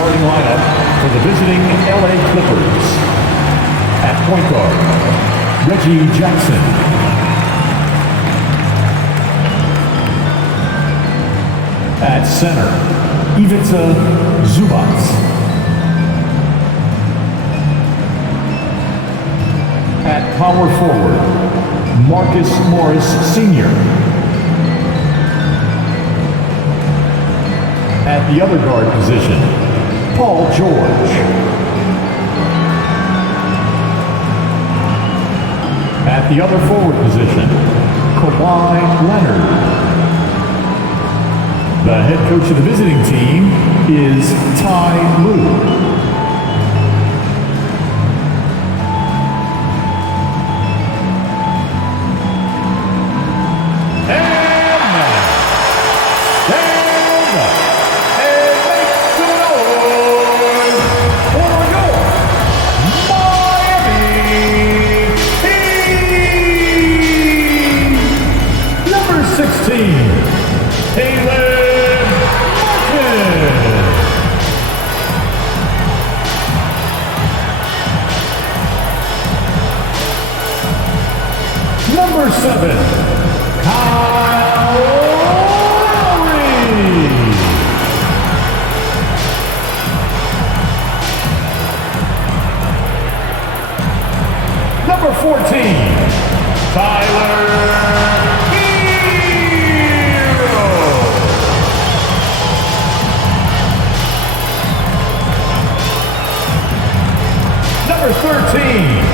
starting lineup for the visiting LA Clippers. At point guard, Reggie Jackson. At center, Ivica Zubac. At power forward, Marcus Morris Sr. At the other guard position, Paul George. At the other forward position, Kawhi Leonard. The head coach of the visiting team is Ty Lue. Number 7, Kyle Lowry. Number 14, Tyler Hero. Number 13,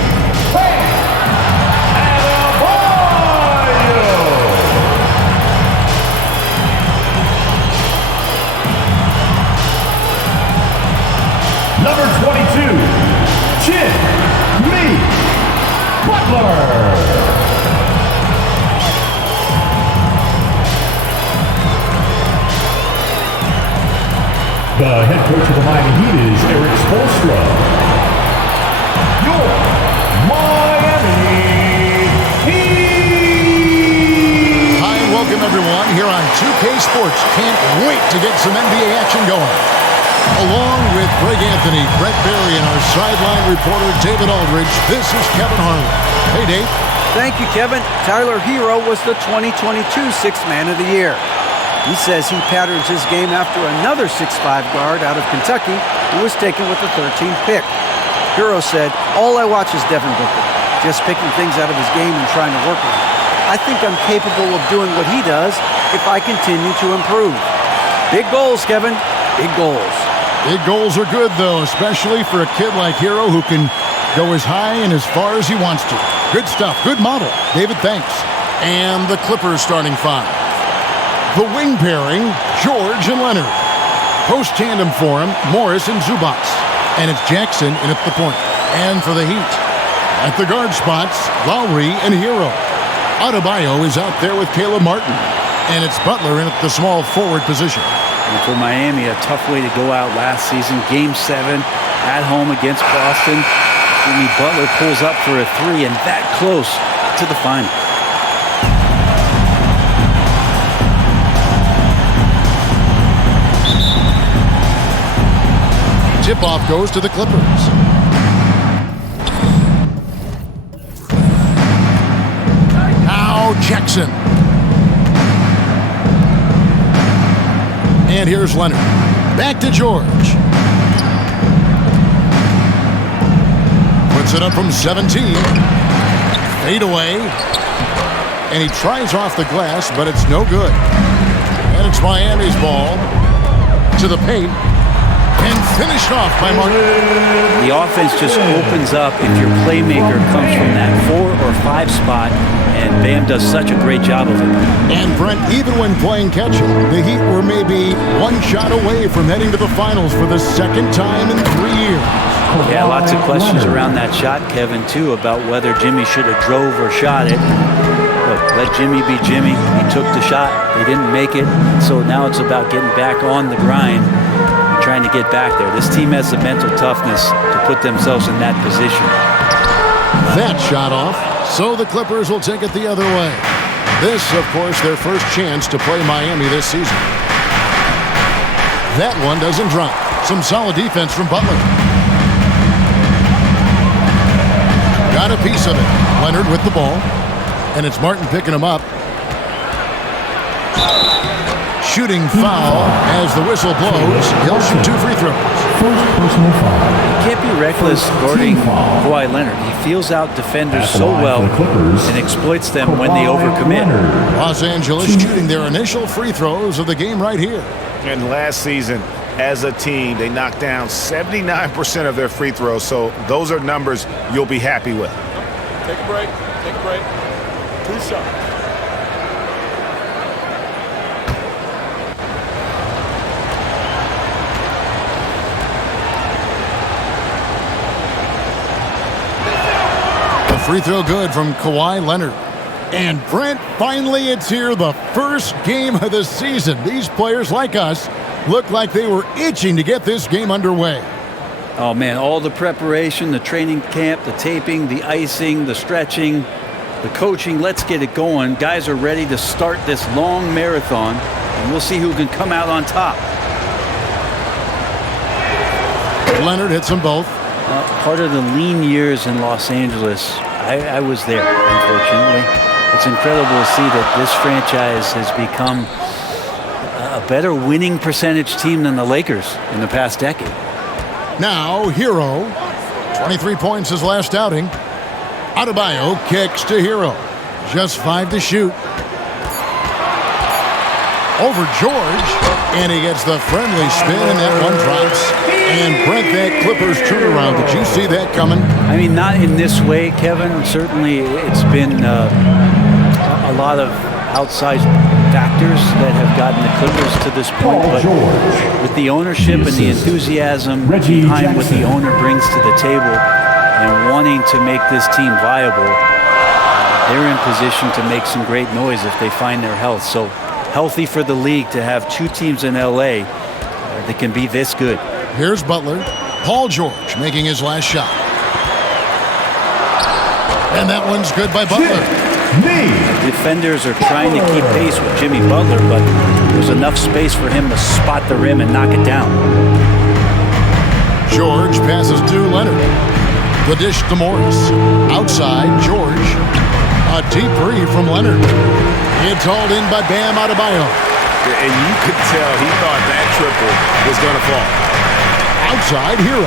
Number 22, Jimmy Butler. The head coach of the Miami Heat is Eric Spoelstra. Your Miami Heat. Hi, and welcome everyone here on 2K Sports. Can't wait to get some NBA action going. Along with Greg Anthony, Brett Berry, and our sideline reporter, David Aldridge, this is Kevin Harlan. Hey, Dave. Thank you, Kevin. Tyler Hero was the 2022 Sixth Man of the Year. He says he patterns his game after another 6'5" guard out of Kentucky who was taken with the 13th pick. Hero said, "All I watch is Devin Booker, just picking things out of his game and trying to work on it. I think I'm capable of doing what he does if I continue to improve." Big goals, Kevin. Big goals. Big goals are good, though, especially for a kid like Hero who can go as high and as far as he wants to. Good stuff. Good model. David, thanks. And the Clippers starting 5. The wing pairing, George and Leonard. Post tandem for him, Morris and Zubac. And it's Jackson in at the point. And for the Heat, at the guard spots, Lowry and Hero. Adebayo is out there with Caleb Martin. And it's Butler in at the small forward position. And for Miami, a tough way to go out last season. Game 7 at home against Boston. Jimmy Butler pulls up for a 3 and that close to the final. Tip-off goes to the Clippers. Now Jackson. And here's Leonard. Back to George. Puts it up from 17. Fade away. And he tries off the glass, but it's no good. And it's Miami's ball. To the paint. And finished off by Martin. The offense just opens up if your playmaker comes from that 4 or 5 spot, and Bam does such a great job of it. And Brent, even when playing catch-up, the Heat were maybe one shot away from heading to the finals for the second time in 3 years. Yeah, lots of questions around that shot, Kevin, too, about whether Jimmy should have drove or shot it. Look, let Jimmy be Jimmy. He took the shot. He didn't make it. So now it's about getting back on the grind and trying to get back there. This team has the mental toughness to put themselves in that position. That shot off. So the Clippers will take it the other way. This, of course, their first chance to play Miami this season. That one doesn't drop. Some solid defense from Butler. Got a piece of it. Leonard with the ball. And it's Martin picking him up. Shooting foul as the whistle blows. He'll shoot 2 free throws. First personal foul. Can't be reckless guarding Kawhi Leonard. He feels out defenders so well and exploits them when they overcommit. Los Angeles shooting their initial free throws of the game right here. And last season, as a team, they knocked down 79% of their free throws. So those are numbers you'll be happy with. Take a break. Take a break. 2 shots. Free throw good from Kawhi Leonard. And Brent, finally it's here, the first game of the season. These players like us look like they were itching to get this game underway. Oh man, all the preparation, the training camp, the taping, the icing, the stretching, the coaching, let's get it going. Guys are ready to start this long marathon, and we'll see who can come out on top. Leonard hits them both. Part of the lean years in Los Angeles, I was there, unfortunately. It's incredible to see that this franchise has become a better winning percentage team than the Lakers in the past decade. Now, Hero, 23 points his last outing. Adebayo kicks to Hero. Just 5 to shoot. Over George, and he gets the friendly spin, and that one drops. And Brent, that Clippers turnaround, did you see that coming? I mean, not in this way, Kevin. Certainly, it's been a lot of outside factors that have gotten the Clippers to this point. But with the ownership and the enthusiasm behind what the owner brings to the table and wanting to make this team viable, they're in position to make some great noise if they find their health. So healthy for the league to have 2 teams in L.A. that can be this good. Here's Butler. Paul George making his last shot. And that one's good by Butler. Defenders are trying to keep pace with Jimmy Butler, but there's enough space for him to spot the rim and knock it down. George passes to Leonard. The dish to Morris. Outside, George. A deep three from Leonard. It's hauled in by Bam Adebayo. And you could tell he thought that triple was going to fall. Outside, Hero.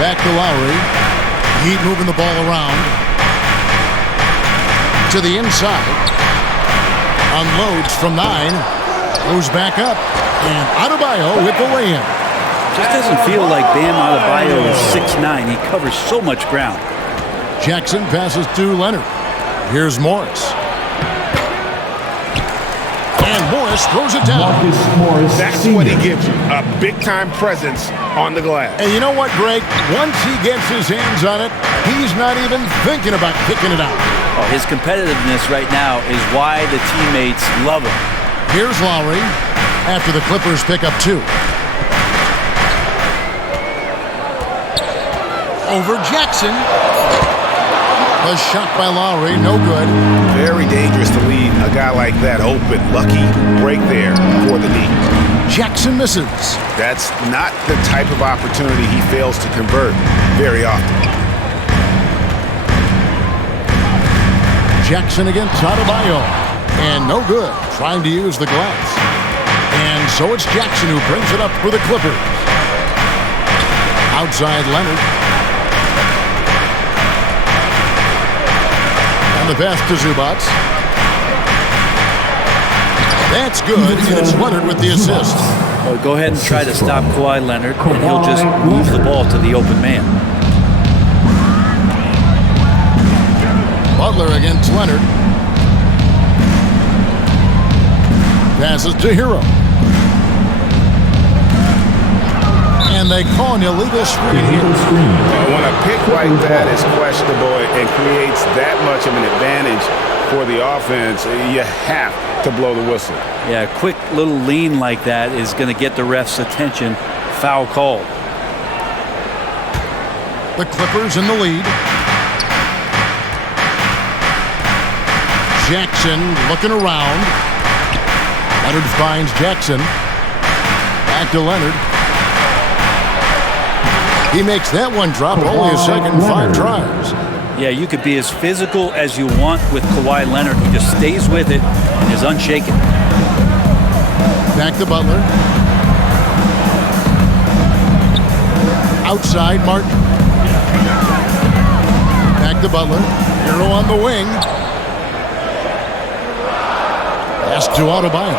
Back to Lowry. Heat moving the ball around. To the inside. Unloads from 9. Goes back up. And Adebayo with the lay-in. Just doesn't feel like Bam Adebayo is 6'9". He covers so much ground. Jackson passes to Leonard. Here's Morris. And Morris throws it down. That's what he gives you, a big-time presence on the glass. And you know what, Greg? Once he gets his hands on it, he's not even thinking about kicking it out. Oh, his competitiveness right now is why the teammates love him. Here's Lowry after the Clippers pick up 2. Over Jackson. A shot by Lowry, no good. Very dangerous to leave a guy like that open. Lucky break there for the knee. Jackson misses. That's not the type of opportunity he fails to convert very often. Jackson against Adebayo. And no good, trying to use the glass. And so it's Jackson who brings it up for the Clippers. Outside Leonard. The pass to Zubac. That's good, and it's Leonard with the assist. Well, go ahead and try to stop Kawhi Leonard, and he'll just move the ball to the open man. Butler against Leonard. Passes to Hero. And they call an illegal screen here. When a pick like that is questionable and creates that much of an advantage for the offense, you have to blow the whistle. Yeah, a quick little lean like that is going to get the ref's attention. Foul called. The Clippers in the lead. Jackson looking around. Leonard finds Jackson. Back to Leonard. He makes that one drop, only a second, 5 tries. Yeah, you could be as physical as you want with Kawhi Leonard. He just stays with it and is unshaken. Back to Butler. Outside, Martin. Back to Butler. Hero on the wing. Pass to Adebayo.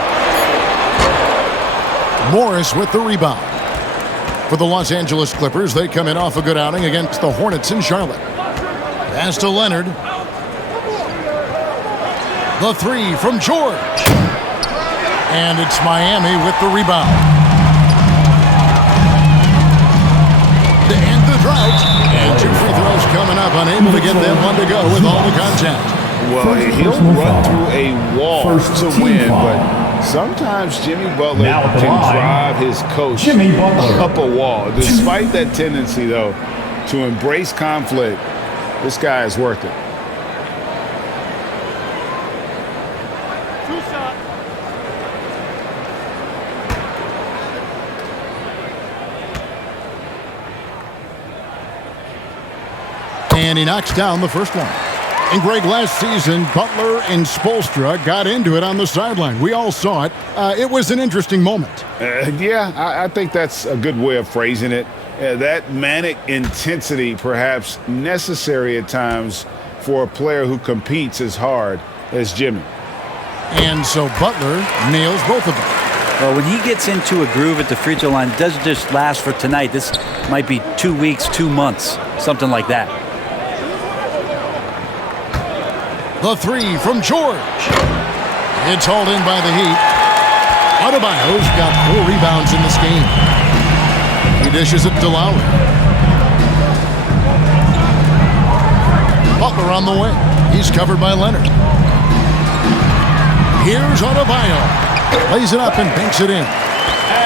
Morris with the rebound. For the Los Angeles Clippers, they come in off a good outing against the Hornets in Charlotte. Pass to Leonard. The 3 from George. And it's Miami with the rebound. To end the drought. And 2 free throws coming up. Unable to get that one to go with all the contact. Well, he'll run through a wall to win, but sometimes Jimmy Butler can drive his coach up a wall. Despite that tendency, though, to embrace conflict, this guy is worth it. And he knocks down the first one. And Greg, last season, Butler and Spoelstra got into it on the sideline. We all saw it. It was an interesting moment. Yeah, I think that's a good way of phrasing it. That manic intensity perhaps necessary at times for a player who competes as hard as Jimmy. And so Butler nails both of them. Well, when he gets into a groove at the free throw line, it doesn't just last for tonight. This might be 2 weeks, 2 months, something like that. The 3 from George. It's hauled in by the Heat. Adebayo's got 4 rebounds in this game. He dishes it to Lowry. Butler on the way. He's covered by Leonard. Here's Adebayo. Lays it up and banks it in.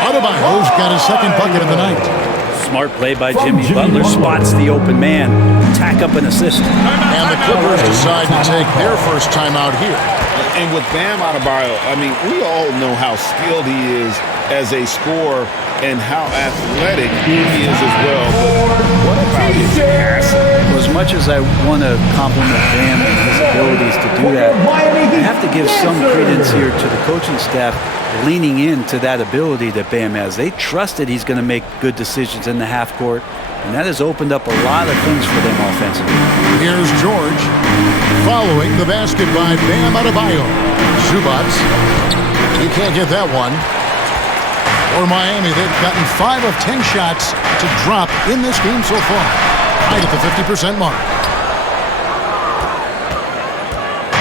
Adebayo's got his second bucket of the night. Smart play by Jimmy Butler. Spots the open man. Tack up an assist. And the Clippers decide to take their first timeout here. And with Bam Adebayo, I mean, we all know how skilled he is as a scorer and how athletic he is as well. But what about his passing? As much as I want to compliment Bam and his abilities to do that, I have to give some credence here to the coaching staff leaning into that ability that Bam has. They trust that he's going to make good decisions in the half court, and that has opened up a lot of things for them offensively. Here's George following the basket by Bam Adebayo. Zubac, he can't get that one. For Miami, they've gotten 5 of 10 shots to drop in this game so far, right at the 50% mark.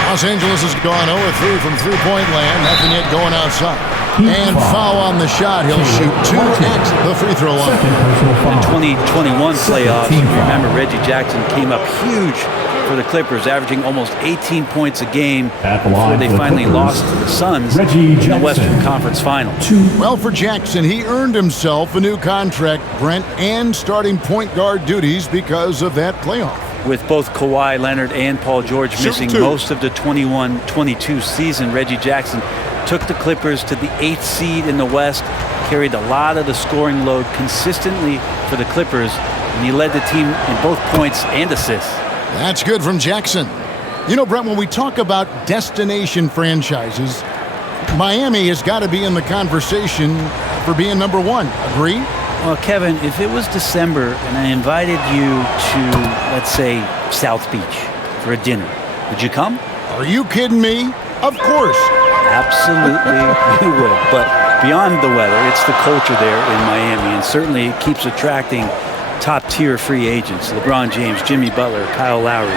Los Angeles has gone 0-3 from three-point land. Nothing yet going outside. And foul on the shot. He'll shoot 2 at the free throw line. In the 2021 playoffs, remember Reggie Jackson came up huge for the Clippers, averaging almost 18 points a game before they finally lost to the Suns in the Western Conference Final. Well, for Jackson, he earned himself a new contract, Brent, and starting point guard duties because of that playoff. With both Kawhi Leonard and Paul George missing most of the 21-22 season, Reggie Jackson took the Clippers to the 8th seed in the West, carried a lot of the scoring load consistently for the Clippers, and he led the team in both points and assists. That's good from Jackson. You know, Brent, when we talk about destination franchises, Miami has got to be in the conversation for being number 1. Agree? Well, Kevin, if it was December and I invited you to, let's say, South Beach for a dinner, would you come? Are you kidding me? Of course. Absolutely, you would. But beyond the weather, it's the culture there in Miami, and certainly it keeps attracting top-tier free agents. LeBron James, Jimmy Butler, Kyle Lowry.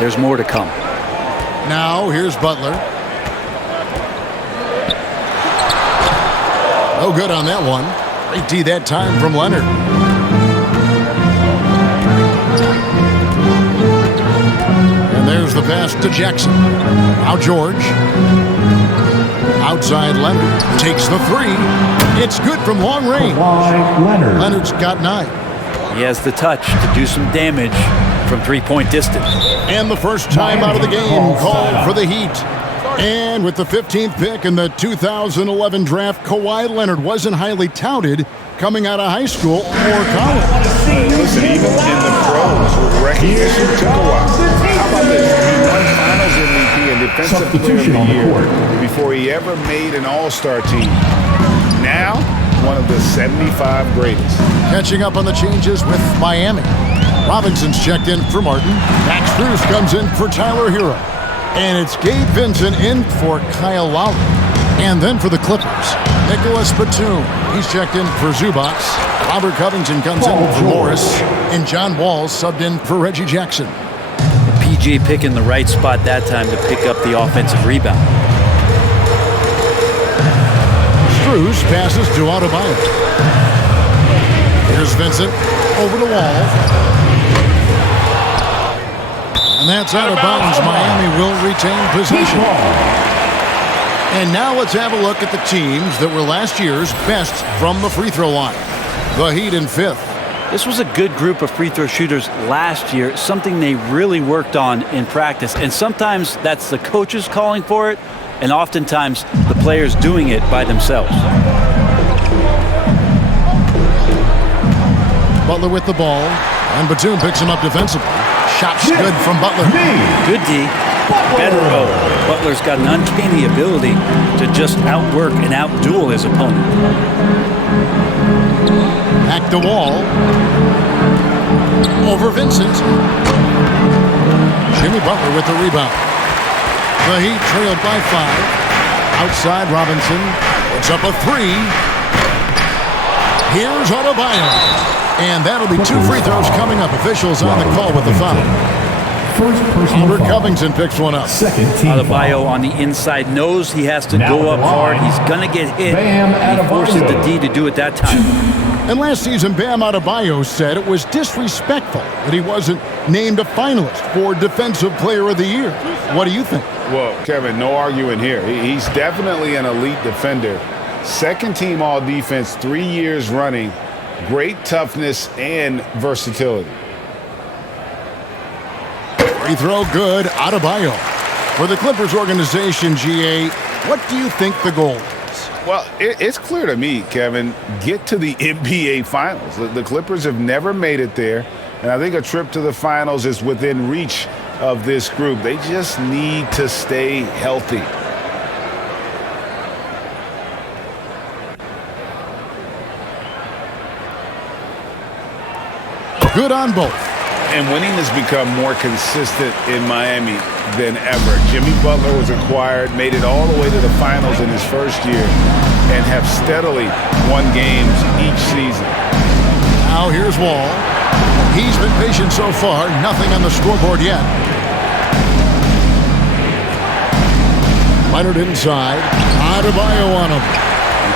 There's more to come. Now, here's Butler. No good on that one. Great D that time from Leonard. And there's the pass to Jackson. Now George. Outside Leonard. Takes the 3. It's good from long range. Leonard's got 9. He has the touch to do some damage from three-point distance. And the first time out of the game called for the Heat. And with the 15th pick in the 2011 draft, Kawhi Leonard wasn't highly touted, coming out of high school or college. Listen, even in the pros, recognition took a while. How about this? He won Finals MVP and Defensive Player of the Year before he ever made an All-Star team. Now, one of the 75 greatest. Catching up on the changes with Miami. Robinson's checked in for Martin. Max Strus comes in for Tyler Hero. And it's Gabe Vincent in for Kyle Lowry. And then for the Clippers, Nicholas Batum. He's checked in for Zubac. Robert Covington comes in for Morris. And John Wall subbed in for Reggie Jackson. PG picking the right spot that time to pick up the offensive rebound. Strus passes to Adebayo. Here's Vincent over the wall. And that's out of bounds. Miami will retain possession. And now let's have a look at the teams that were last year's best from the free throw line. The Heat in 5th. This was a good group of free throw shooters last year, something they really worked on in practice. And sometimes that's the coaches calling for it, and oftentimes the players doing it by themselves. Butler with the ball, and Batum picks him up defensively. Shot's good from Butler. Good D. Better O. Butler's got an uncanny ability to just outwork and outduel his opponent. Back to Wall. Over Vincent. Jimmy Butler with the rebound. The Heat trailed by 5. Outside Robinson. Puts up a 3. Here's Adebayo. And that'll be 2 free throws coming up. Officials on the call with the foul. Robert Covington picks one up. Adebayo on the inside knows he has to go up hard. He's going to get hit. He forces the D to do it that time. And last season, Bam Adebayo said it was disrespectful that he wasn't named a finalist for Defensive Player of the Year. What do you think? Well, Kevin, no arguing here. He's definitely an elite defender. Second team all-defense 3 years running. Great toughness and versatility. Free throw good, Adebayo. For the Clippers organization, GA, what do you think the goal is? Well, it's clear to me, Kevin, get to the NBA Finals. The Clippers have never made it there, and I think a trip to the Finals is within reach of this group. They just need to stay healthy. Good on both. And winning has become more consistent in Miami than ever. Jimmy Butler was acquired, made it all the way to the finals in his first year, and have steadily won games each season. Now here's Wall. He's been patient so far. Nothing on the scoreboard yet. Leonard inside. Adebayo on him.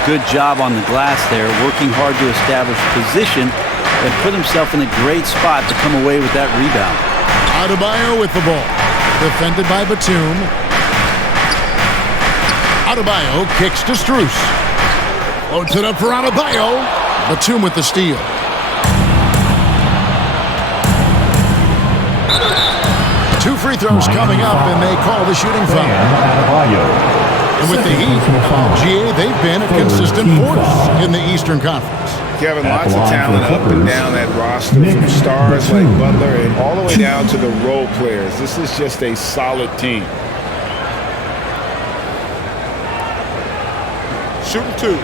Good job on the glass there, working hard to establish position and put himself in a great spot to come away with that rebound. Adebayo with the ball. Defended by Batum. Adebayo kicks to Strus. Loads it up for Adebayo. Batum with the steal. Two free throws coming up, and they call the shooting foul. And with the Heat, GA, they've been a consistent force in the Eastern Conference. Kevin, lots of talent up and down that roster, from stars like Butler and all the way down to the role players. This is just a solid team. Shooting 2.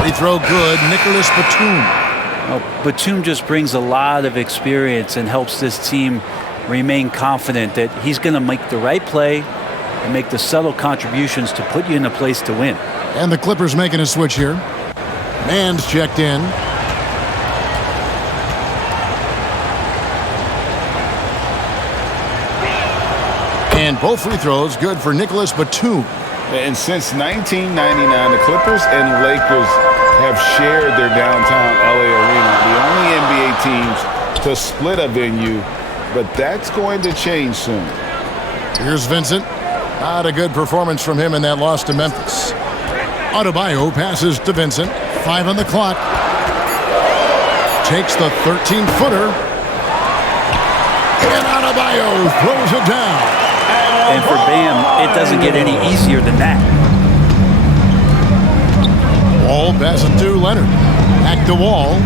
Free throw good, Nicholas Batum. Well, Batum just brings a lot of experience and helps this team remain confident that he's going to make the right play and make the subtle contributions to put you in a place to win. And the Clippers making a switch here. Mann's checked in. And both free throws good for Nicholas Batum. And since 1999, the Clippers and Lakers have shared their downtown LA arena, the only NBA teams to split a venue, but that's going to change soon. Here's Vincent. Not a good performance from him in that loss to Memphis. Adebayo passes to Vincent. 5 on the clock. takes the 13-footer. And Adebayo throws it down. And for Bam, it doesn't get any easier than that. Wall passes to Leonard. Back to Wall.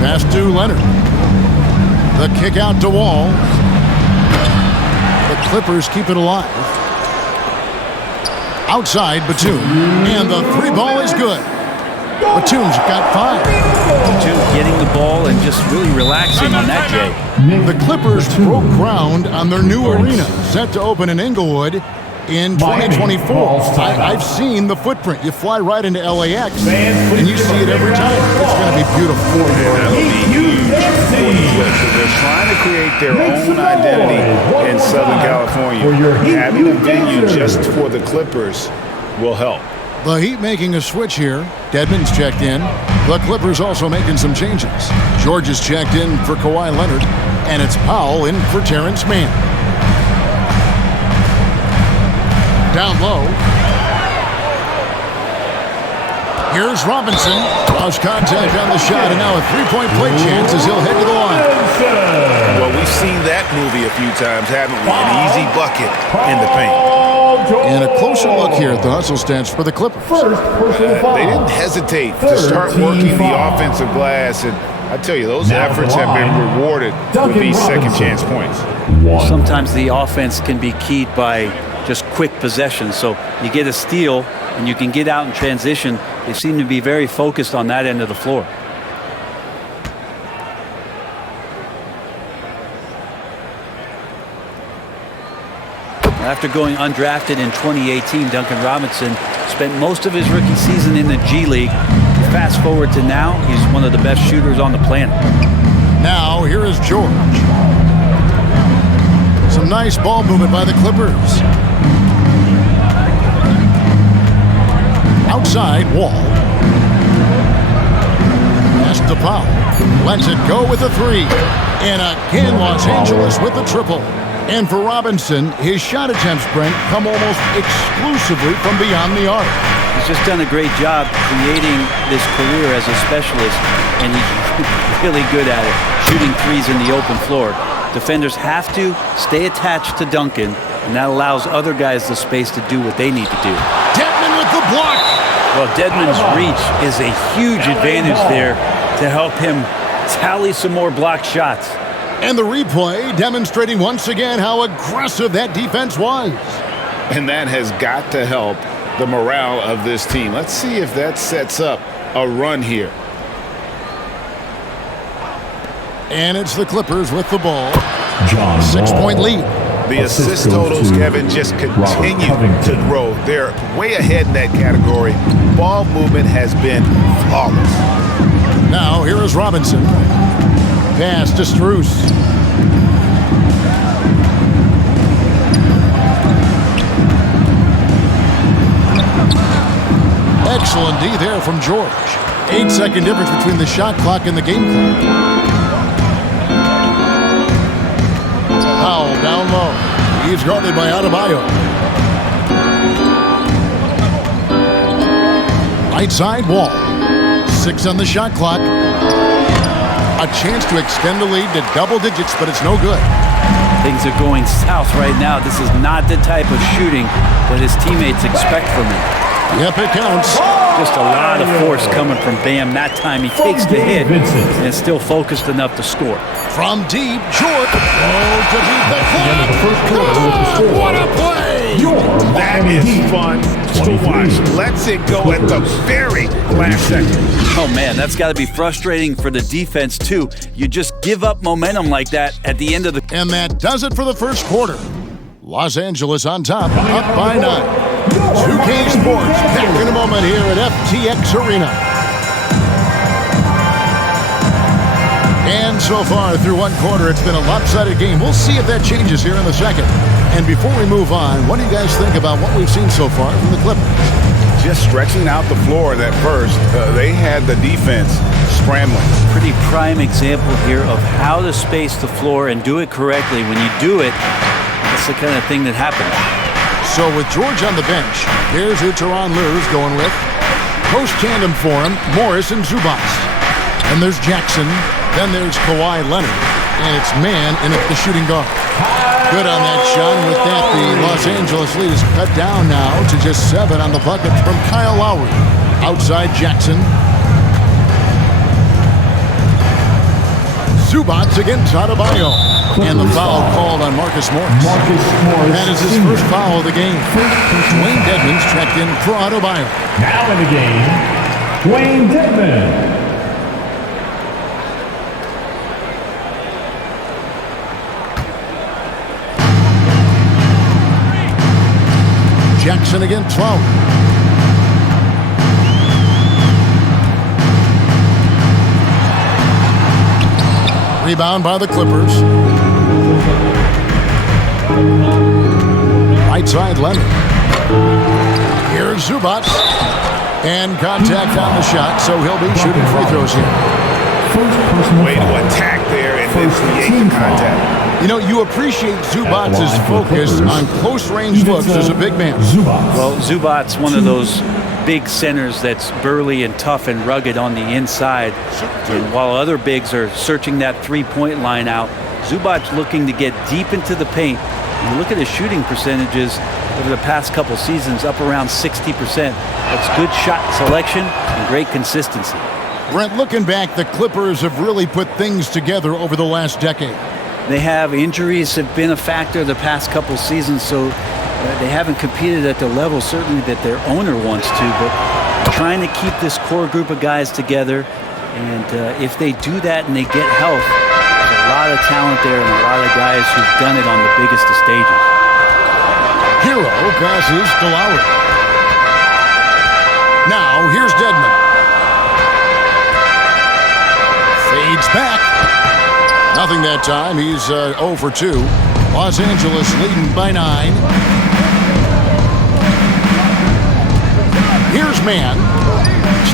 Pass to Leonard. The kick out to Wall. The Clippers keep it alive. Outside, Batum. And the three ball is good. Batum's got 5. Batum getting the ball and just really relaxing on that, Jay. The Clippers broke ground on their new arena, set to open in Inglewood in 2024. I've seen the footprint. You fly right into LAX, and you see it every time. It's going to be beautiful. That'll be huge for the Clippers. They're trying to create their own identity in Southern California. Having a venue just for the Clippers will help. The Heat making a switch here. Dedmon's checked in. The Clippers also making some changes. George is checked in for Kawhi Leonard, and it's Powell in for Terrence Mann. Down low. Here's Robinson. Lost contact on the shot, and now a three-point play chance as he'll head to the line. Well, we've seen that movie a few times, haven't we? An easy bucket in the paint. And a closer look here at the hustle stance for the Clippers. They didn't hesitate to start working the offensive glass, and I tell you, those efforts have been rewarded with these second-chance points. Sometimes the offense can be keyed by just quick possession. So you get a steal, and you can get out in transition. They seem to be very focused on that end of the floor. After going undrafted in 2018, Duncan Robinson spent most of his rookie season in the G League. Fast forward to now, he's one of the best shooters on the planet. Now, here is George. Some nice ball movement by the Clippers. Outside, Wall. Pass to Powell. Lets it go with a 3. And again, Los Angeles with the triple. And for Robinson, his shot attempts, Brent, come almost exclusively from beyond the arc. He's just done a great job creating this career as a specialist, and he's really good at it, shooting threes in the open floor. Defenders have to stay attached to Duncan, and that allows other guys the space to do what they need to do. Dedmon with the block. Well, Dedmon's reach is a huge advantage there to help him tally some more block shots. And the replay demonstrating once again how aggressive that defense was. And that has got to help the morale of this team. Let's see if that sets up a run here. And it's the Clippers with the ball. John 6-point lead. The assist totals, Kevin, just continue to grow. They're way ahead in that category. Ball movement has been flawless. Now here is Robinson. Pass to Strus. Excellent D there from George. 8-second difference between the shot clock and the game clock. Powell down low. He's guarded by Adebayo. Right side, Wall. 6 on the shot clock. A chance to extend the lead to double digits, but it's no good. Things are going south right now. This is not the type of shooting that his teammates expect from him. Yep, it counts. Just a lot of force coming from Bam. That time he takes the hit and is still focused enough to score. From deep, short. Oh, to beat the clock. What a play! That is fun to watch. Let's it go at the very last second. Oh, man, that's got to be frustrating for the defense, too. You just give up momentum like that at the end of the... And that does it for the first quarter. Los Angeles on top, up by 9. 2K Sports back in a moment here at FTX Arena. And so far through one quarter, it's been a lopsided game. We'll see if that changes here in the second. And before we move on, what do you guys think about what we've seen so far from the Clippers? Just stretching out the floor that first. They had the defense scrambling. Pretty prime example here of how to space the floor and do it correctly. When you do it, that's the kind of thing that happens. So with George on the bench, here's who Tyronn Lue's going with. Post tandem for him, Morris and Zubac. And there's Jackson. Then there's Kawhi Leonard. And it's man in at the shooting guard. Good on that shot. And with that, the Los Angeles lead is cut down now to just 7 on the bucket from Kyle Lowry. Outside Jackson. Zubac against Adebayo. And the foul called on Marcus Morris. That is his first foul of the game. Dwayne Dedmon's checked in for Adebayo. Now in the game, Dwayne Dedmon. Jackson against Lowry. Rebound by the Clippers. Right side, Leonard. Here's Zubac. And contact on the shot, so he'll be shooting free throws here. Way to attack there and then create contact. You know, you appreciate Zubac's focus on close-range looks as a big man. Well, Zubac's one of those big centers that's burly and tough and rugged on the inside. And while other bigs are searching that three-point line out, Zubac's looking to get deep into the paint. And you look at his shooting percentages over the past couple seasons, up around 60%. That's good shot selection and great consistency. Brent, looking back, the Clippers have really put things together over the last decade. They have injuries have been a factor the past couple seasons, so they haven't competed at the level certainly that their owner wants to, but trying to keep this core group of guys together. And if they do that and they get health, there's a lot of talent there and a lot of guys who've done it on the biggest of stages. Hero passes to Lowry. Now here's Dedmon. Fades back. Nothing that time. He's 0 for 2. Los Angeles leading by 9. Here's Mann.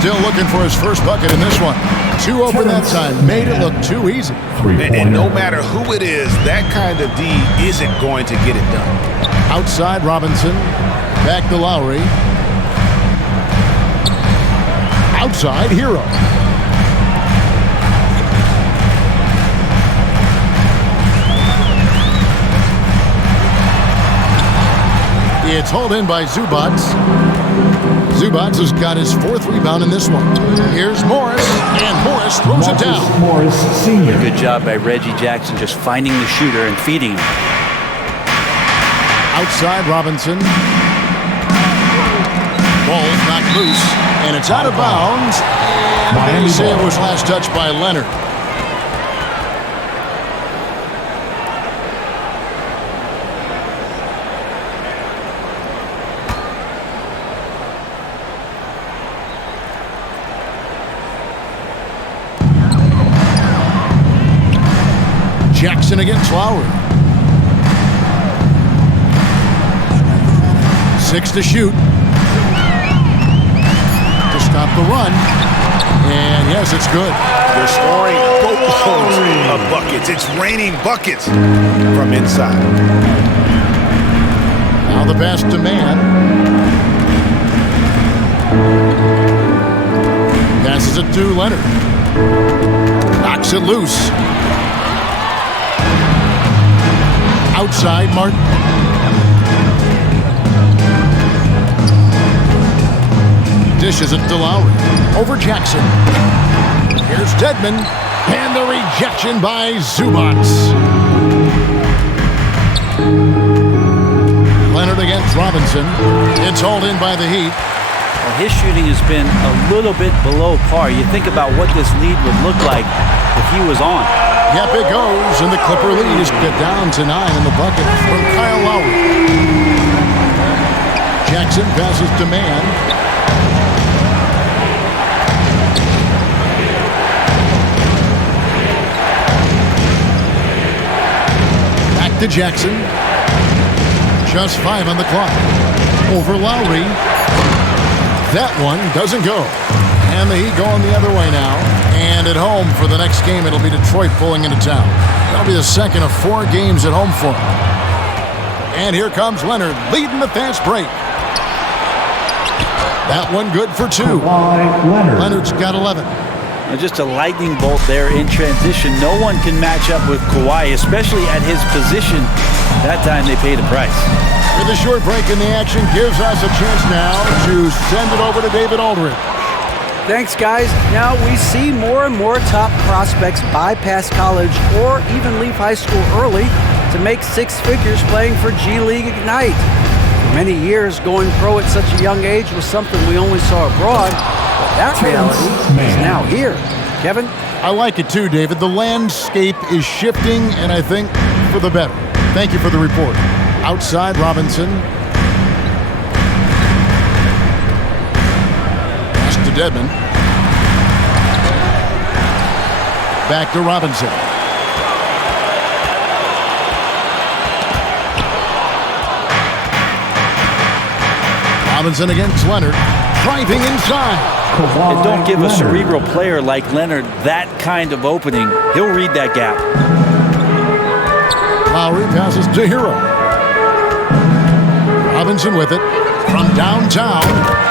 Still looking for his first bucket in this one. 2 open that time. Made it look too easy. And no matter who it is, that kind of D isn't going to get it done. Outside Robinson. Back to Lowry. Outside Hero. It's hauled in by Zubac. Zubac has got his 4th rebound in this one. Here's Morris, and Morris throws it down. Morris Sr. Good job by Reggie Jackson just finding the shooter and feeding him. Outside Robinson. Ball's knocked loose, and it's out of bounds. And they say it was last touched by Leonard. Jackson against Lowry. 6 to shoot. To stop the run. And yes, it's good. They're scoring boatloads of buckets. It's raining buckets from inside. Now the pass to Mann. Passes it to Leonard. Knocks it loose. Outside Martin. Dishes it to Lowry. Over Jackson. Here's Dedmon. And the rejection by Zubac. Leonard against Robinson. It's hauled in by the Heat. Well, his shooting has been a little bit below par. You think about what this lead would look like if he was on. Yep, it goes, and the Clipper lead is get down to 9 in the bucket from Kyle Lowry. Jackson passes to Mann. Back to Jackson. Just 5 on the clock. Over Lowry. That one doesn't go. And the Heat going the other way now. And at home for the next game, it'll be Detroit pulling into town. That'll be the second of 4 games at home for him. And here comes Leonard leading the fast break. That one good for 2. Leonard's got 11. Just a lightning bolt there in transition. No one can match up with Kawhi, especially at his position. That time they paid a price. With a short break in the action gives us a chance now to send it over to David Aldridge. Thanks, guys. Now we see more and more top prospects bypass college or even leave high school early to make 6 figures playing for G League Ignite. For many years, going pro at such a young age was something we only saw abroad. But that reality is now here. Kevin? I like it too, David. The landscape is shifting, and I think for the better. Thank you for the report. Outside, Robinson. Pass to Dedmon. Back to Robinson. Robinson against Leonard. Driving inside. And don't give a cerebral player like Leonard that kind of opening. He'll read that gap. Lowry passes to Hero. Robinson with it from downtown.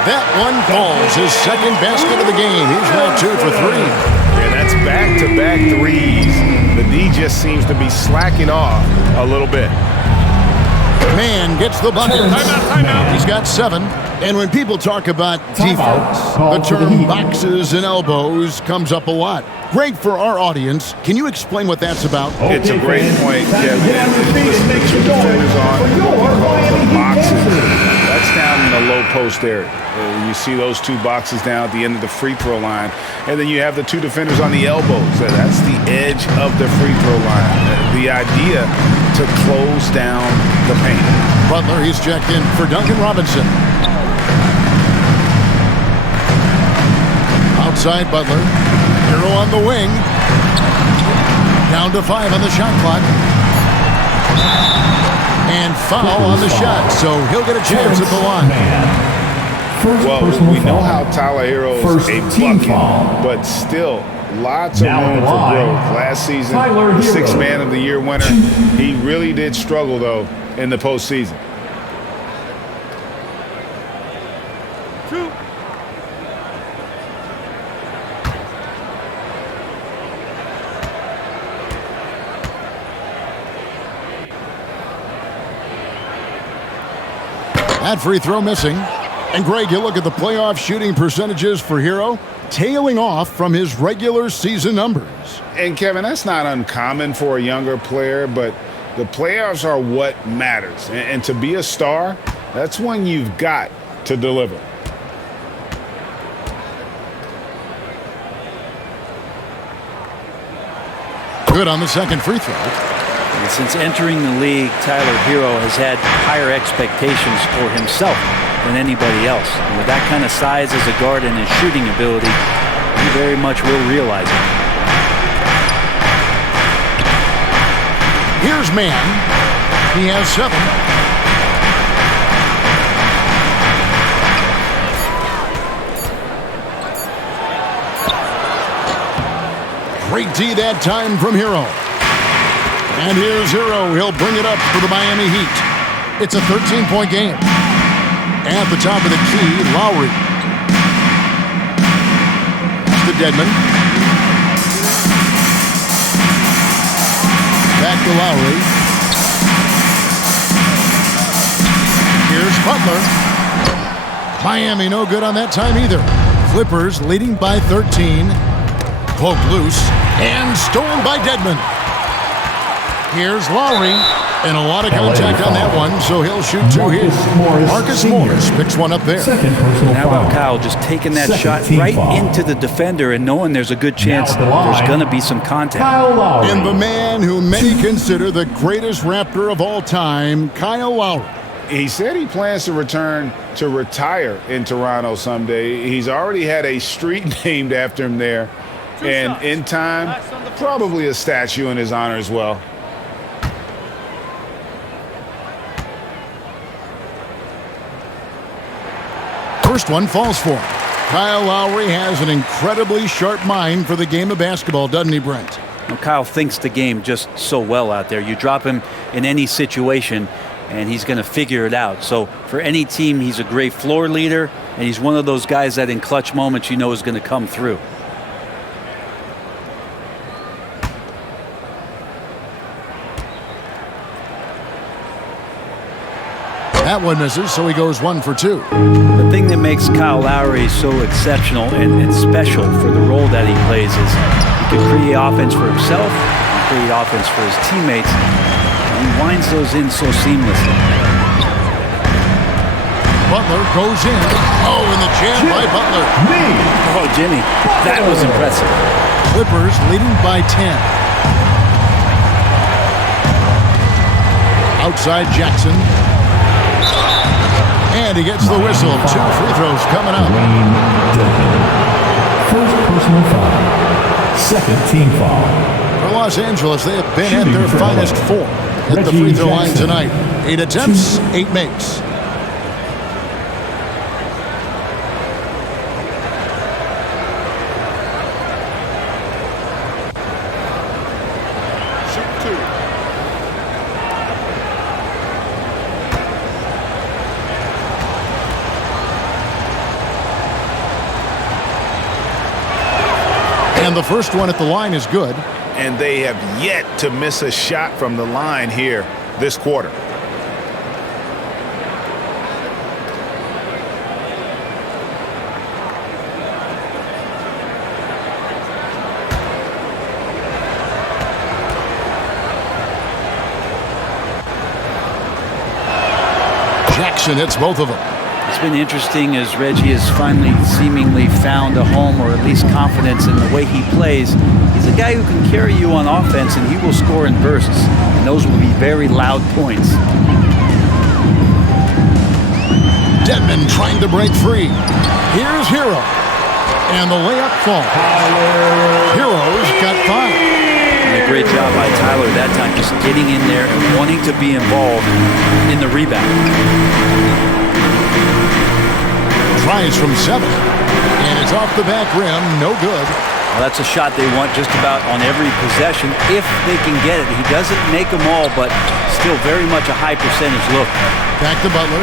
That one falls. His second basket of the game. He's now 2 for 3. Yeah, that's back-to-back threes. The D just seems to be slacking off a little bit. Man gets the bucket. Timeout. He's got 7. And when people talk about defense, the term boxes and elbows comes up a lot. Greg, for our audience, can you explain what that's about? It's a great point, Kevin. Listen to two defenders on what we call the boxes. That's down in the low post area. You see those 2 boxes down at the end of the free throw line. And then you have the 2 defenders on the elbows. That's the edge of the free throw line. The idea to close down the paint. Butler, he's checked in for Duncan Robinson. Outside Butler. Hero on the wing. Down to 5 on the shot clock. And foul on the shot, so he'll get a chance at the line. Well, we know how Tyler Hero is a bucket, but still lots of room for growth. Last season, the 6th Man of the Year winner. He really did struggle, though, in the postseason. That free throw missing. And Greg, you look at the playoff shooting percentages for Hero, tailing off from his regular season numbers. And Kevin, that's not uncommon for a younger player, but the playoffs are what matters. And to be a star, that's when you've got to deliver. Good on the second free throw. And since entering the league, Tyler Hero has had higher expectations for himself than anybody else. And with that kind of size as a guard and his shooting ability, he very much will realize it. Here's Mann. He has 7. Great D that time from Hero. And here's Hero. He'll bring it up for the Miami Heat. It's a 13-point game. At the top of the key, Lowry. That's to Dedmon. Back to Lowry. Here's Butler. Miami no good on that time either. Clippers leading by 13. Poked loose and stolen by Dedmon. Here's Lowry, and a lot of contact on that one, so he'll shoot 2 here. Marcus Morris picks one up there. And how about Kyle just taking that shot right into the defender and knowing there's a good chance there's going to be some contact. And the man who many consider the greatest Raptor of all time, Kyle Lowry. He said he plans to return to retire in Toronto someday. He's already had a street named after him there. And in time, probably a statue in his honor as well. First one falls for him. Kyle Lowry has an incredibly sharp mind for the game of basketball, doesn't he, Brent? Well, Kyle thinks the game just so well out there. You drop him in any situation, and he's going to figure it out. So for any team, he's a great floor leader, And he's one of those guys that in clutch moments you know is going to come through. That one misses, so he goes 1 for 2. The thing that makes Kyle Lowry so exceptional and special for the role that he plays is he can create offense for himself, and create offense for his teammates, and he winds those in so seamlessly. Butler goes in. Oh, and the jam by Butler. Oh, Jimmy, that was impressive. Clippers leading by 10. Outside Jackson. And he gets the whistle. 2 free throws coming up. First personal foul. Second team foul. For Los Angeles, they have been at their finest 4 at the free throw line tonight. 8 attempts, 8 makes. And the first one at the line is good. And they have yet to miss a shot from the line here this quarter. Jackson hits both of them. It's been interesting as Reggie has finally seemingly found a home, or at least confidence in the way he plays. He's a guy who can carry you on offense, and he will score in bursts, and those will be very loud points. Dedmon trying to break free. Here's Hero. And the layup falls. Hero's got 5. And a great job by Tyler that time, just getting in there and wanting to be involved in the rebound. Tries from 7. And it's off the back rim. No good. Well, that's a shot they want just about on every possession if they can get it. He doesn't make them all, but still very much a high percentage look. Back to Butler.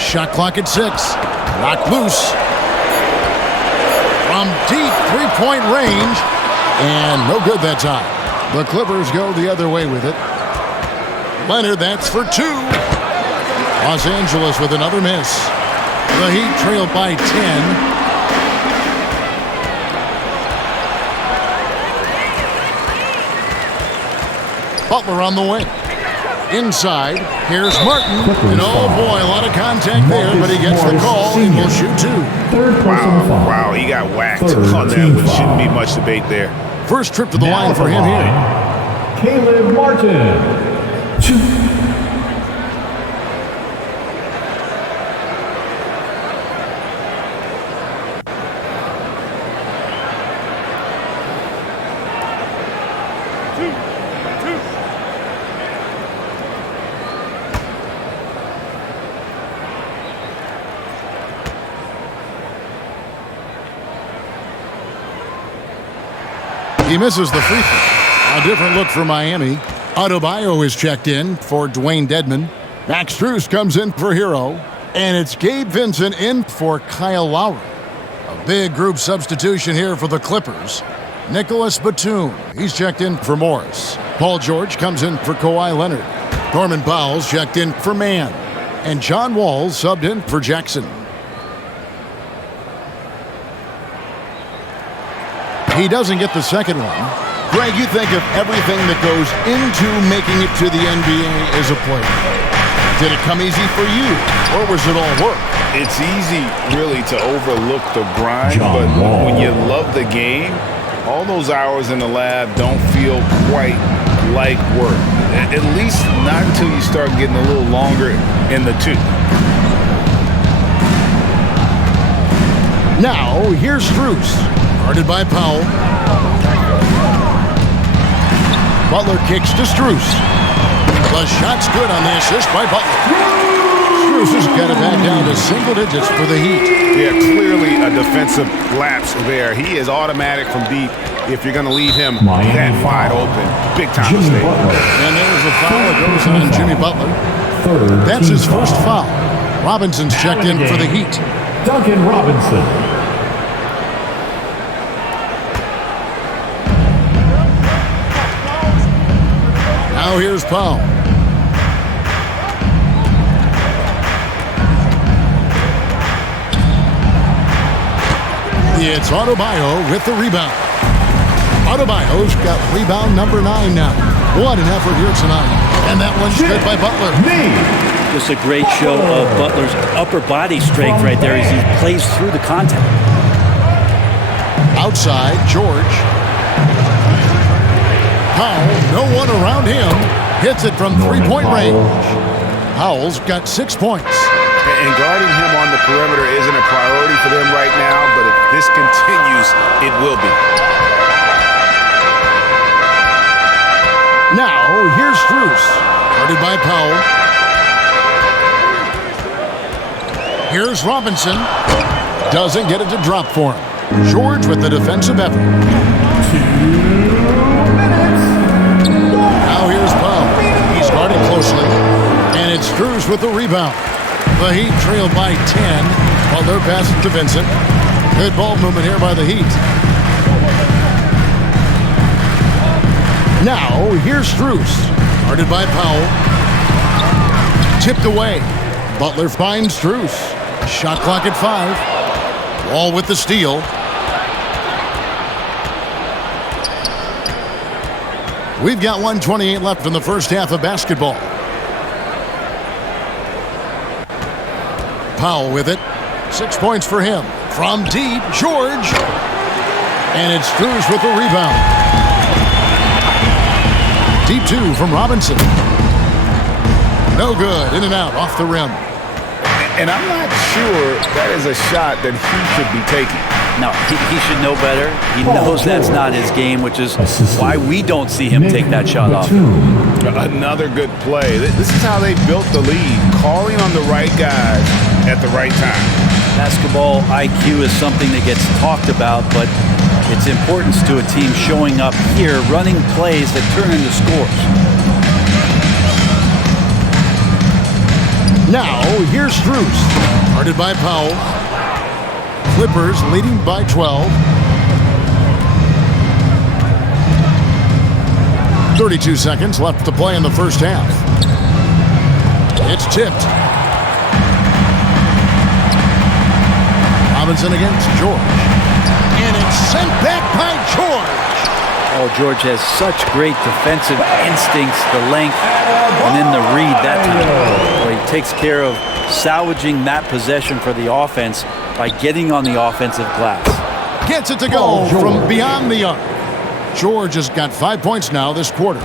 Shot clock at 6. Knocked loose. From deep three-point range. And no good that time. The Clippers go the other way with it. Leonard, that's for 2. Los Angeles with another miss. The Heat trail by 10. Butler on the wing. Inside, here's Martin. And oh boy, a lot of contact there, but he gets the call and will shoot 2. Wow, he got whacked on that one. Shouldn't be much debate there. First trip to the line for him here. Caleb Martin. 2. He misses the free throw. A different look for Miami. Adebayo is checked in for Dwayne Dedmon. Max Strus comes in for Hero. And it's Gabe Vincent in for Kyle Lowry. A big group substitution here for the Clippers. Nicholas Batum, he's checked in for Morris. Paul George comes in for Kawhi Leonard. Norman Powell's checked in for Mann. And John Wall subbed in for Jackson. He doesn't get the second one. Greg, you think of everything that goes into making it to the NBA as a player. Did it come easy for you, or was it all work? It's easy, really, to overlook the grind, but when you love the game, all those hours in the lab don't feel quite like work. At least not until you start getting a little longer in the tooth. Now, here's Strus. Guarded by Powell. Butler kicks to Strus. The shot's good on the assist by Butler. Strus has got it back down to single digits for the Heat. Yeah, clearly a defensive lapse there. He is automatic from deep. if you're going to leave him Miami that foul. wide open. Big time Jimmy mistake. Butler. And there's a foul that goes on Jimmy Butler. Third That's his team first foul. Robinson's checked in for the Heat. Duncan Robinson. Now here's Powell. It's Adebayo with the rebound. Adebayo's got rebound number 9 now. What an effort here tonight. And that one's good by Butler. Just a great show of Butler's upper body strength right there as he plays through the contact. Outside, George. Powell, no one around him. Hits it from three-point range. Powell's got 6 points. And guarding him on the perimeter isn't a priority for them right now, but if this continues, it will be. Now, here's Strus. Guarded by Powell. Here's Robinson. Doesn't get it to drop for him. George with the defensive effort. 2 minutes. Now here's Powell. He's guarded closely. And it's Strus with the rebound. The Heat trail by 10 while they're passing to Vincent. Good ball movement here by the Heat. Now, here's Strus. Guarded by Powell. Tipped away. Butler finds Strus. Shot clock at 5. Wall with the steal. We've got 1:28 left in the first half of basketball. Powell with it. 6 points for him. From deep, George. And it's Strus with the rebound. Deep 2 from Robinson. No good. In and out. Off the rim. And I'm not sure that is a shot that he should be taking. No, he should know better. He knows that's not his game, which is why we don't see him take that shot off. Another good play. This is how they built the lead, calling on the right guys at the right time. Basketball IQ is something that gets talked about, but its importance to a team showing up here, running plays that turn into scores. Now, here's Strus. Guarded by Powell. Clippers leading by 12. 32 seconds left to play in the first half. It's tipped. Robinson against George. And it's sent back by George. Oh, George has such great defensive instincts, the length, and then the read that time. Well, he takes care of salvaging that possession for the offense by getting on the offensive glass. Gets it to go from beyond the arc. George has got 5 points now this quarter.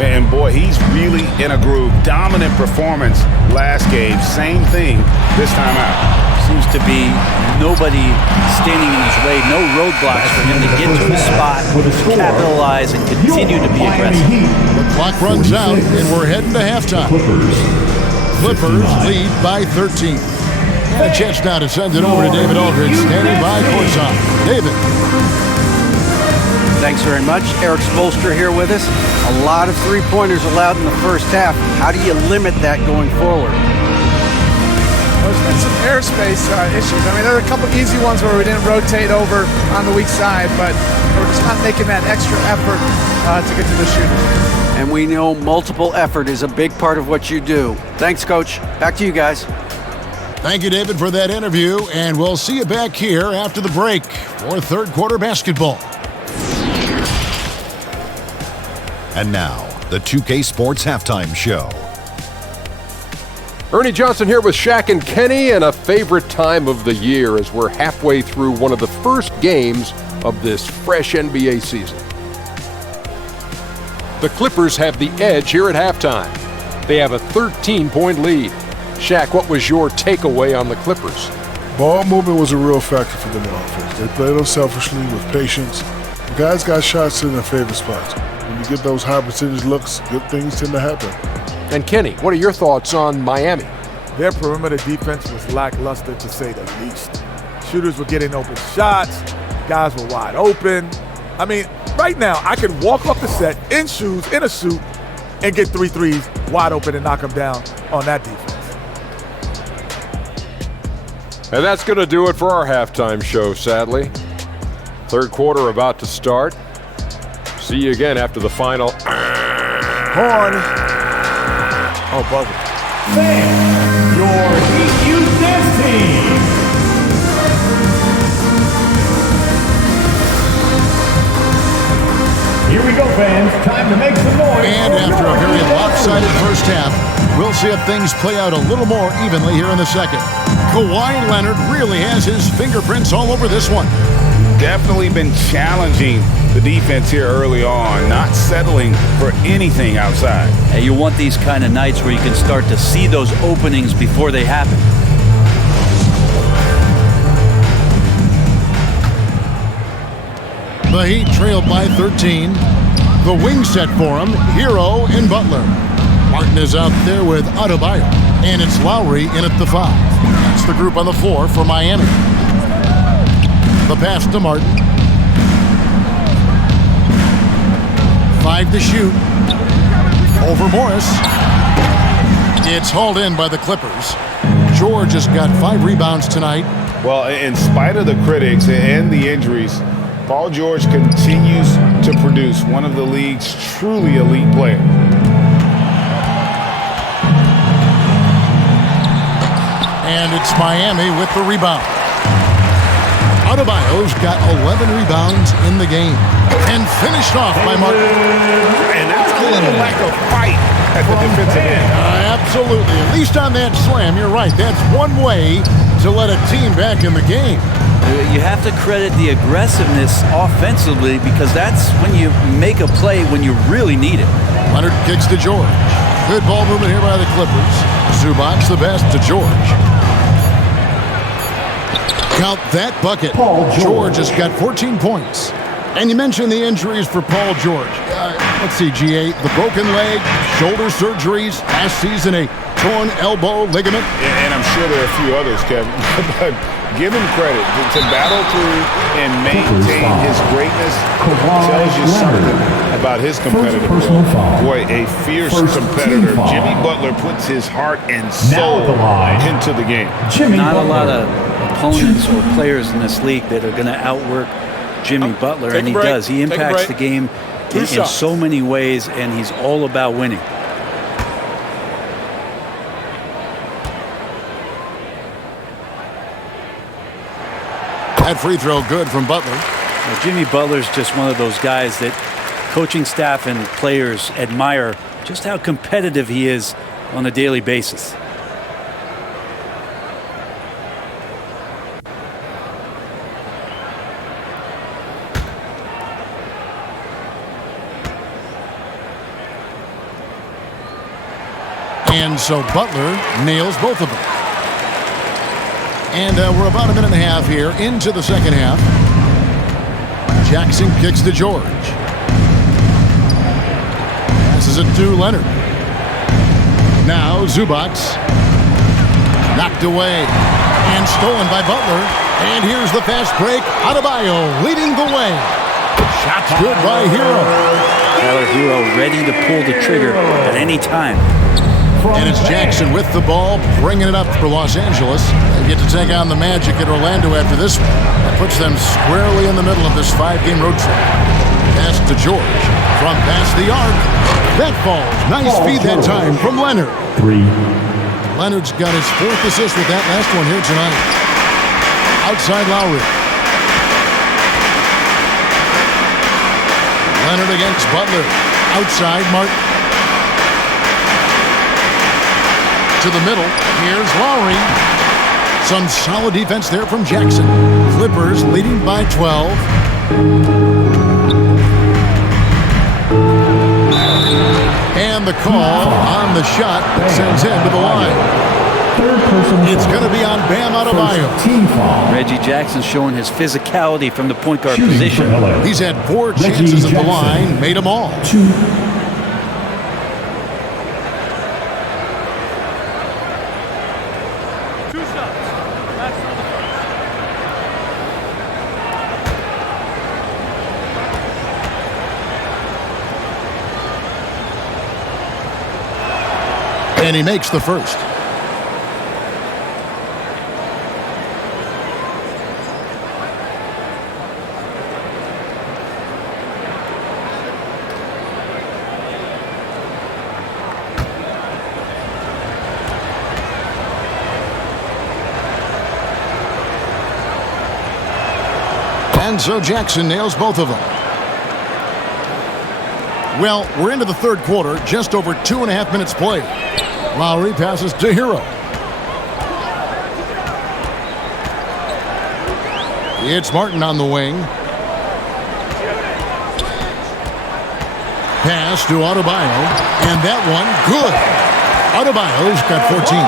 And boy, he's really in a groove. Dominant performance last game. Same thing this time out. Seems to be nobody standing in his way, no roadblocks for him to get to his spot, capitalize, and continue to be aggressive. The clock runs out, and we're heading to halftime. Clippers lead by 13. And a chance now to send it over to David Aldridge, standing by courtside. David. Thanks very much. Eric Spoelstra here with us. A lot of three-pointers allowed in the first half. How do you limit that going forward? There's been some airspace issues. I mean, there are a couple easy ones where we didn't rotate over on the weak side, but we're just not making that extra effort to get to the shooter. And we know multiple effort is a big part of what you do. Thanks, Coach. Back to you guys. Thank you, David, for that interview, and we'll see you back here after the break for third quarter basketball. And now, the 2K Sports Halftime Show. Ernie Johnson here with Shaq and Kenny, and a favorite time of the year as we're halfway through one of the first games of this fresh NBA season. The Clippers have the edge here at halftime. They have a 13-point lead. Shaq, what was your takeaway on the Clippers? Ball movement was a real factor for them in offense. They played unselfishly with patience. The guys got shots in their favorite spots. When you get those high percentage looks, good things tend to happen. And Kenny, what are your thoughts on Miami? Their perimeter defense was lackluster, to say the least. Shooters were getting open shots. Guys were wide open. I mean, right now, I can walk off the set in shoes, in a suit, and get 3 threes wide open and knock them down on that defense. And that's going to do it for our halftime show, sadly. Third quarter about to start. See you again after the final. Horn. Oh, bubble. Fans, your EQ dance team. Here we go, fans. Time to make some noise. And after a very lopsided first half, we'll see if things play out a little more evenly here in the second. Kawhi Leonard really has his fingerprints all over this one. Definitely been challenging the defense here early on, not settling for anything outside. And you want these kind of nights where you can start to see those openings before they happen. The Heat trailed by 13. The wing set for him, Hero and Butler. Martin is out there with Adebayo, and it's Lowry in at the 5. That's the group on the floor for Miami. The pass to Martin. 5 to shoot. Over Morris. It's hauled in by the Clippers. George has got 5 rebounds tonight. Well, in spite of the critics and the injuries, Paul George continues to produce one of the league's truly elite players. And it's Miami with the rebound. Adebayo's got 11 rebounds in the game. And finished off by Martin. And that's a little lack of fight at the defensive end. Absolutely. At least on that slam, you're right. That's one way to let a team back in the game. You have to credit the aggressiveness offensively because that's when you make a play when you really need it. Leonard kicks to George. Good ball movement here by the Clippers. Zubac the best to George. Count that bucket. George has got 14 points. And you mentioned the injuries for Paul George. Let's see, GA, the broken leg, shoulder surgeries, last season a torn elbow ligament. And I'm sure there are a few others, Kevin. But give him credit to battle through and maintain his greatness. Tells you something about his competitiveness. Boy, a fierce competitor. Jimmy Butler puts his heart and soul into the game. Not a lot of opponents or players in this league that are going to outwork Jimmy Butler, and he does. He impacts the game in so many ways, and he's all about winning. That free throw good from Butler. Well, Jimmy Butler's just one of those guys that coaching staff and players admire just how competitive he is on a daily basis. And so Butler nails both of them. And we're about a minute and a half here into the second half. Jackson kicks to George. Passes it to Leonard. Now Zubac. Knocked away and stolen by Butler. And here's the fast break. Adebayo leading the way. Shot's good by Hero. Tyler Hero ready to pull the trigger at any time. And it's Jackson with the ball, bringing it up for Los Angeles. They get to take on the Magic at Orlando after this one. That puts them squarely in the middle of this 5-game road trip. Pass to George from past the arc. That falls. Nice feed that time from Leonard. 3. Leonard's got his 4th assist with that last one here tonight. Outside Lowry. Leonard against Butler. Outside Martin. To the middle. Here's Lowry. Some solid defense there from Jackson. Clippers leading by 12. And the call on the shot that sends him to the line. It's going to be on Bam Adebayo. Reggie Jackson showing his physicality from the point guard position. He's had 4 chances at the line, made them all. 2. And he makes the first. And so Jackson nails both of them. Well, we're into the third quarter, just over 2.5 minutes played. Lowry passes to Hero. It's Martin on the wing. Pass to Adebayo, and that one, good. Adebayo's got 14.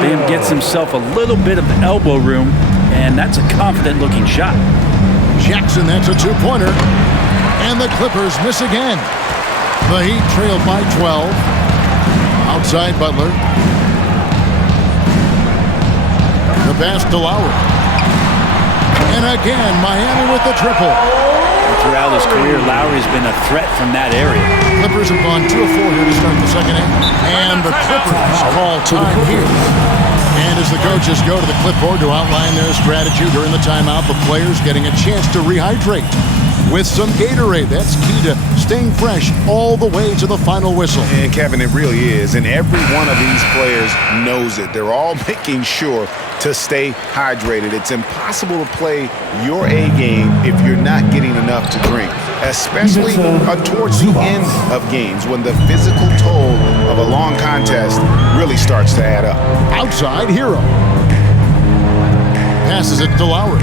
Bam gets himself a little bit of elbow room, and that's a confident-looking shot. Jackson, that's a two-pointer. And the Clippers miss again. The Heat trailed by 12. Outside Butler. The pass to Lowry. And again, Miami with the triple. Throughout his career, Lowry's been a threat from that area. Clippers have gone 2 of 4 here to start the second half. And the Clippers call time here. And as the coaches go to the clipboard to outline their strategy during the timeout, the players getting a chance to rehydrate with some Gatorade. That's key to staying fresh all the way to the final whistle. And Kevin, it really is. And every one of these players knows it. They're all making sure to stay hydrated. It's impossible to play your A game if you're not getting enough to drink, especially towards the end of games when the physical toll of a long contest really starts to add up. Outside Hero. Passes it to Lowry.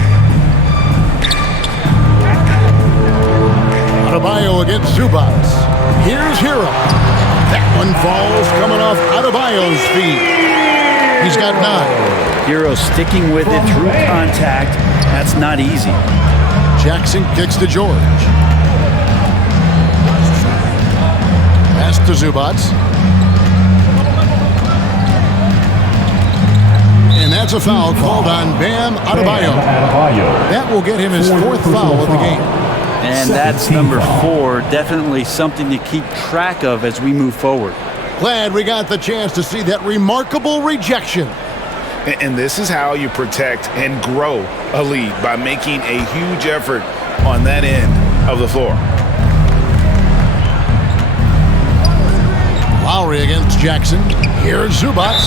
Adebayo against Zubac. Here's Hero. That one falls coming off Adebayo's feet. He's got 9. Hero sticking with it through contact. That's not easy. Jackson kicks to George. Pass to Zubac. And that's a foul called on Bam Adebayo. That will get him his 4th foul of the game. And that's number 4. Definitely something to keep track of as we move forward. Glad we got the chance to see that remarkable rejection. And this is how you protect and grow a lead, by making a huge effort on that end of the floor. Lowry against Jackson. Here's Zubac.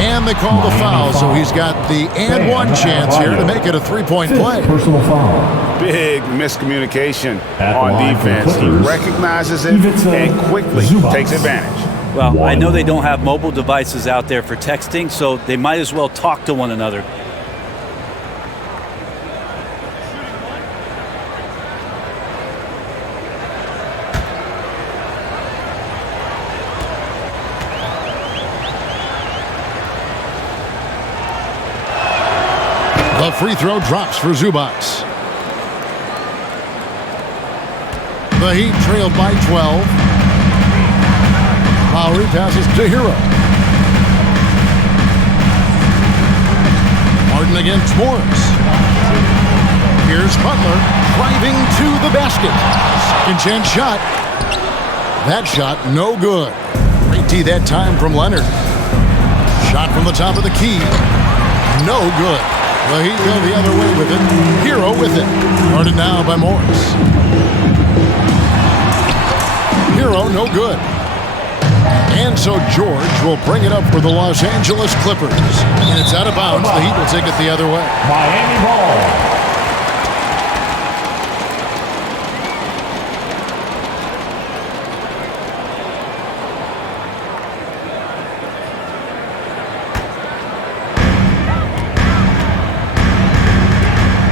And they call the foul, so he's got the and one chance here to make it a 3-point play. Personal foul. Big miscommunication on defense. He recognizes it and quickly takes advantage. Well, I know they don't have mobile devices out there for texting, so they might as well talk to one another. The free throw drops for Zubac. The Heat trailed by 12. Lowry passes to Hero. Martin against Morris. Here's Butler driving to the basket. Second chance shot. That shot no good. Great D that time from Leonard. Shot from the top of the key. No good. The Heat go the other way with it. Hero with it. Guarded now by Morris. Hero no good. And so George will bring it up for the Los Angeles Clippers. And it's out of bounds. The Heat will take it the other way. Miami ball.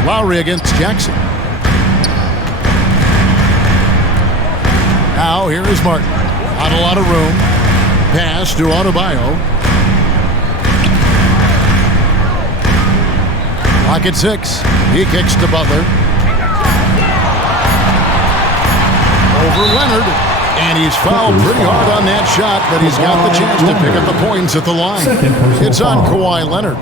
Lowry against Jackson. Now here is Martin. Not a lot of room. Pass to Adebayo. Clock at 6. He kicks to Butler. Over Leonard. And he's fouled pretty hard on that shot, but he's got the chance to pick up the points at the line. It's on Kawhi Leonard.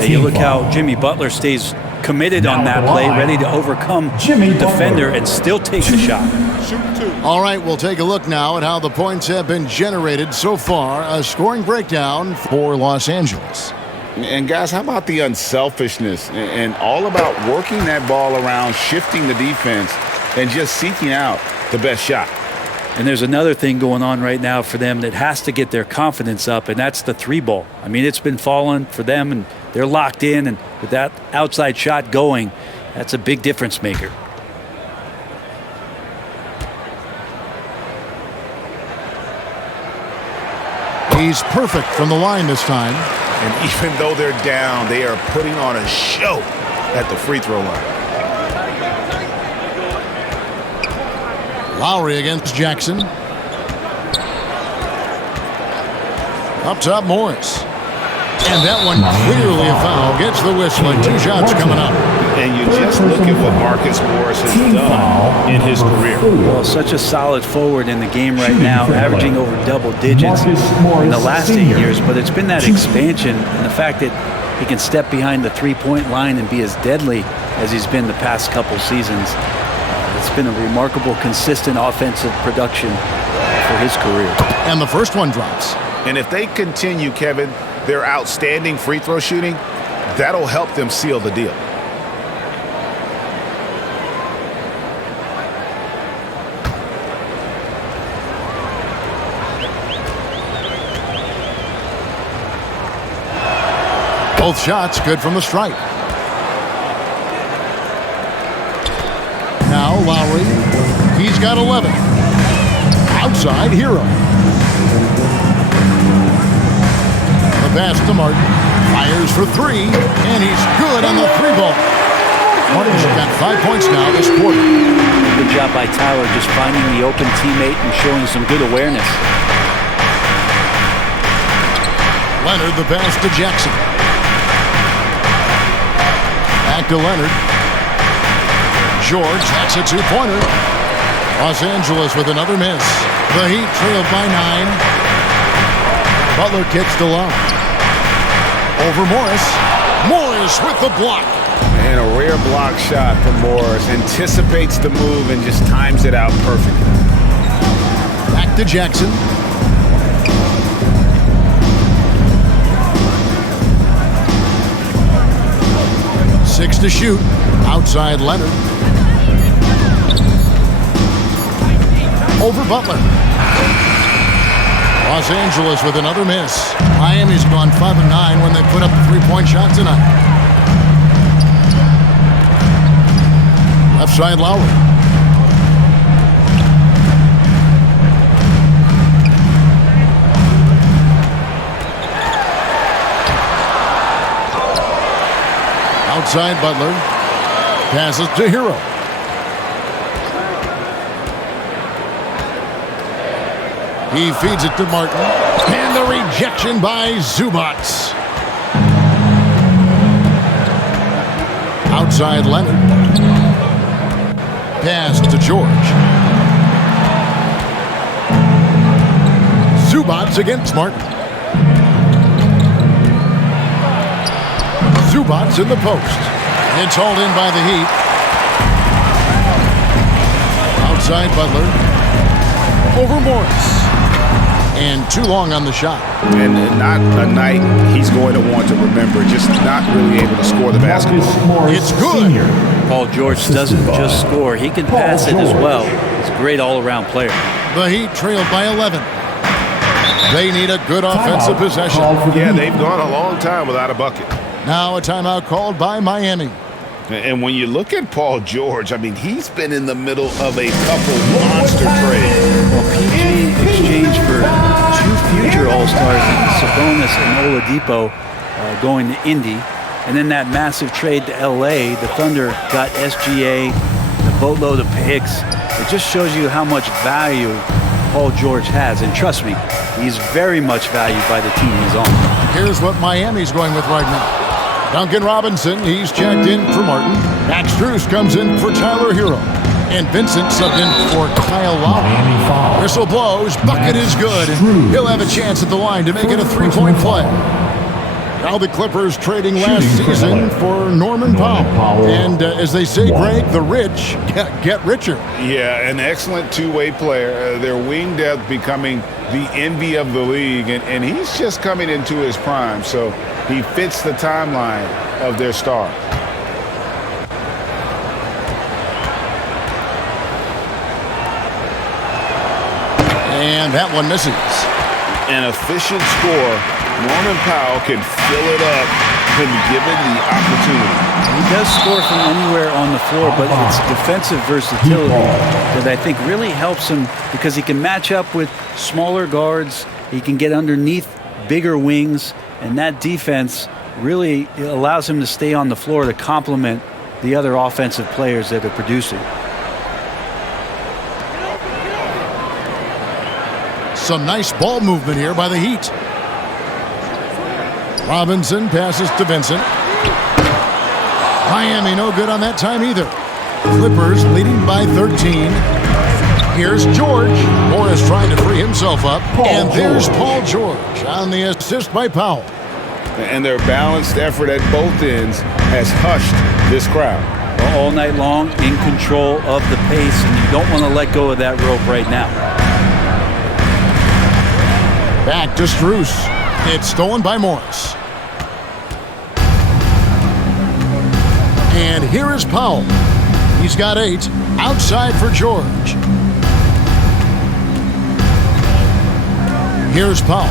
Hey, you look how Jimmy Butler stays committed on that play, ready to overcome the defender and still take the shot. All right, we'll take a look now at how the points have been generated so far. A scoring breakdown for Los Angeles. And guys, how about the unselfishness and all about working that ball around, shifting the defense, and just seeking out the best shot. And there's another thing going on right now for them that has to get their confidence up, and that's the three ball. I mean, it's been falling for them, and they're locked in, and with that outside shot going, that's a big difference maker. He's perfect from the line this time. And even though they're down, they are putting on a show at the free throw line. Lowry against Jackson. Up top, Morris. And that one clearly a foul. Gets the whistle and 2 shots coming up. And you just look at what Marcus Morris has done in his career. Well, such a solid forward in the game right now, averaging over double digits in the last 8 years. But it's been that expansion and the fact that he can step behind the three-point line and be as deadly as he's been the past couple seasons. It's been a remarkable, consistent offensive production for his career. And the first one drops. And if they continue, Kevin, their outstanding free throw shooting, that'll help them seal the deal. Both shots good from the stripe. Now Lowry, he's got 11. Outside, Hero. The pass to Martin. Fires for 3, and he's good on the 3-ball. Martin's got 5 points now this quarter. Good job by Tyler just finding the open teammate and showing some good awareness. Leonard, the pass to Jackson. Back to Leonard. George, that's a 2-pointer. Los Angeles with another miss. The Heat trailed by 9. Butler kicks to Love. Over Morris. Morris with the block. And a rare block shot from Morris. Anticipates the move and just times it out perfectly. Back to Jackson. Six to shoot. Outside Leonard. Over Butler. Los Angeles with another miss. Miami's gone 5 of 9 when they put up the 3-point shot tonight. Left side Lowry. Outside Butler. Passes to Hero. He feeds it to Martin. And the rejection by Zubac. Outside Leonard. Pass to George. Zubac against Martin. Zubac in the post. It's hauled in by the Heat. Outside Butler. Over Morris. And too long on the shot. And not a night he's going to want to remember. Just not really able to score the basketball. It's good. Paul George doesn't just score. He can pass it as well. He's a great all-around player. The Heat trailed by 11. They need a good offensive possession. Yeah, they've gone a long time without a bucket. Now a timeout called by Miami. And when you look at Paul George, I mean, he's been in the middle of a couple monster trades. Well, PG exchanged for 2 future All-Stars, Sabonis and Oladipo, going to Indy. And then that massive trade to L.A., the Thunder got SGA, a boatload of picks. It just shows you how much value Paul George has. And trust me, he's very much valued by the team he's on. Here's what Miami's going with right now. Duncan Robinson, he's checked in for Martin. Max Strus comes in for Tyler Hero. And Vincent subbed in for Kyle Lowry. Whistle blows, bucket is good, and he'll have a chance at the line to make it a three-point play. Now the Clippers trading last season for Norman Powell. And as they say, Greg, the rich get richer. Yeah, an excellent two-way player. Their wing depth becoming the envy of the league, and he's just coming into his prime, so he fits the timeline of their star. And that one misses. An efficient score. Norman Powell can fill it up when given the opportunity. He does score from anywhere on the floor, but it's defensive versatility that I think really helps him because he can match up with smaller guards. He can get underneath bigger wings, and that defense really allows him to stay on the floor to complement the other offensive players that are producing. Some nice ball movement here by the Heat. Robinson passes to Vincent. Miami no good on that time either. Clippers leading by 13. Here's George. Morris trying to free himself up. And there's Paul George on the assist by Powell. And their balanced effort at both ends has hushed this crowd. All night long, in control of the pace, and you don't want to let go of that rope right now. Back to Strus. It's stolen by Morris. And here is Powell. He's got 8. Outside for George. Here's Powell.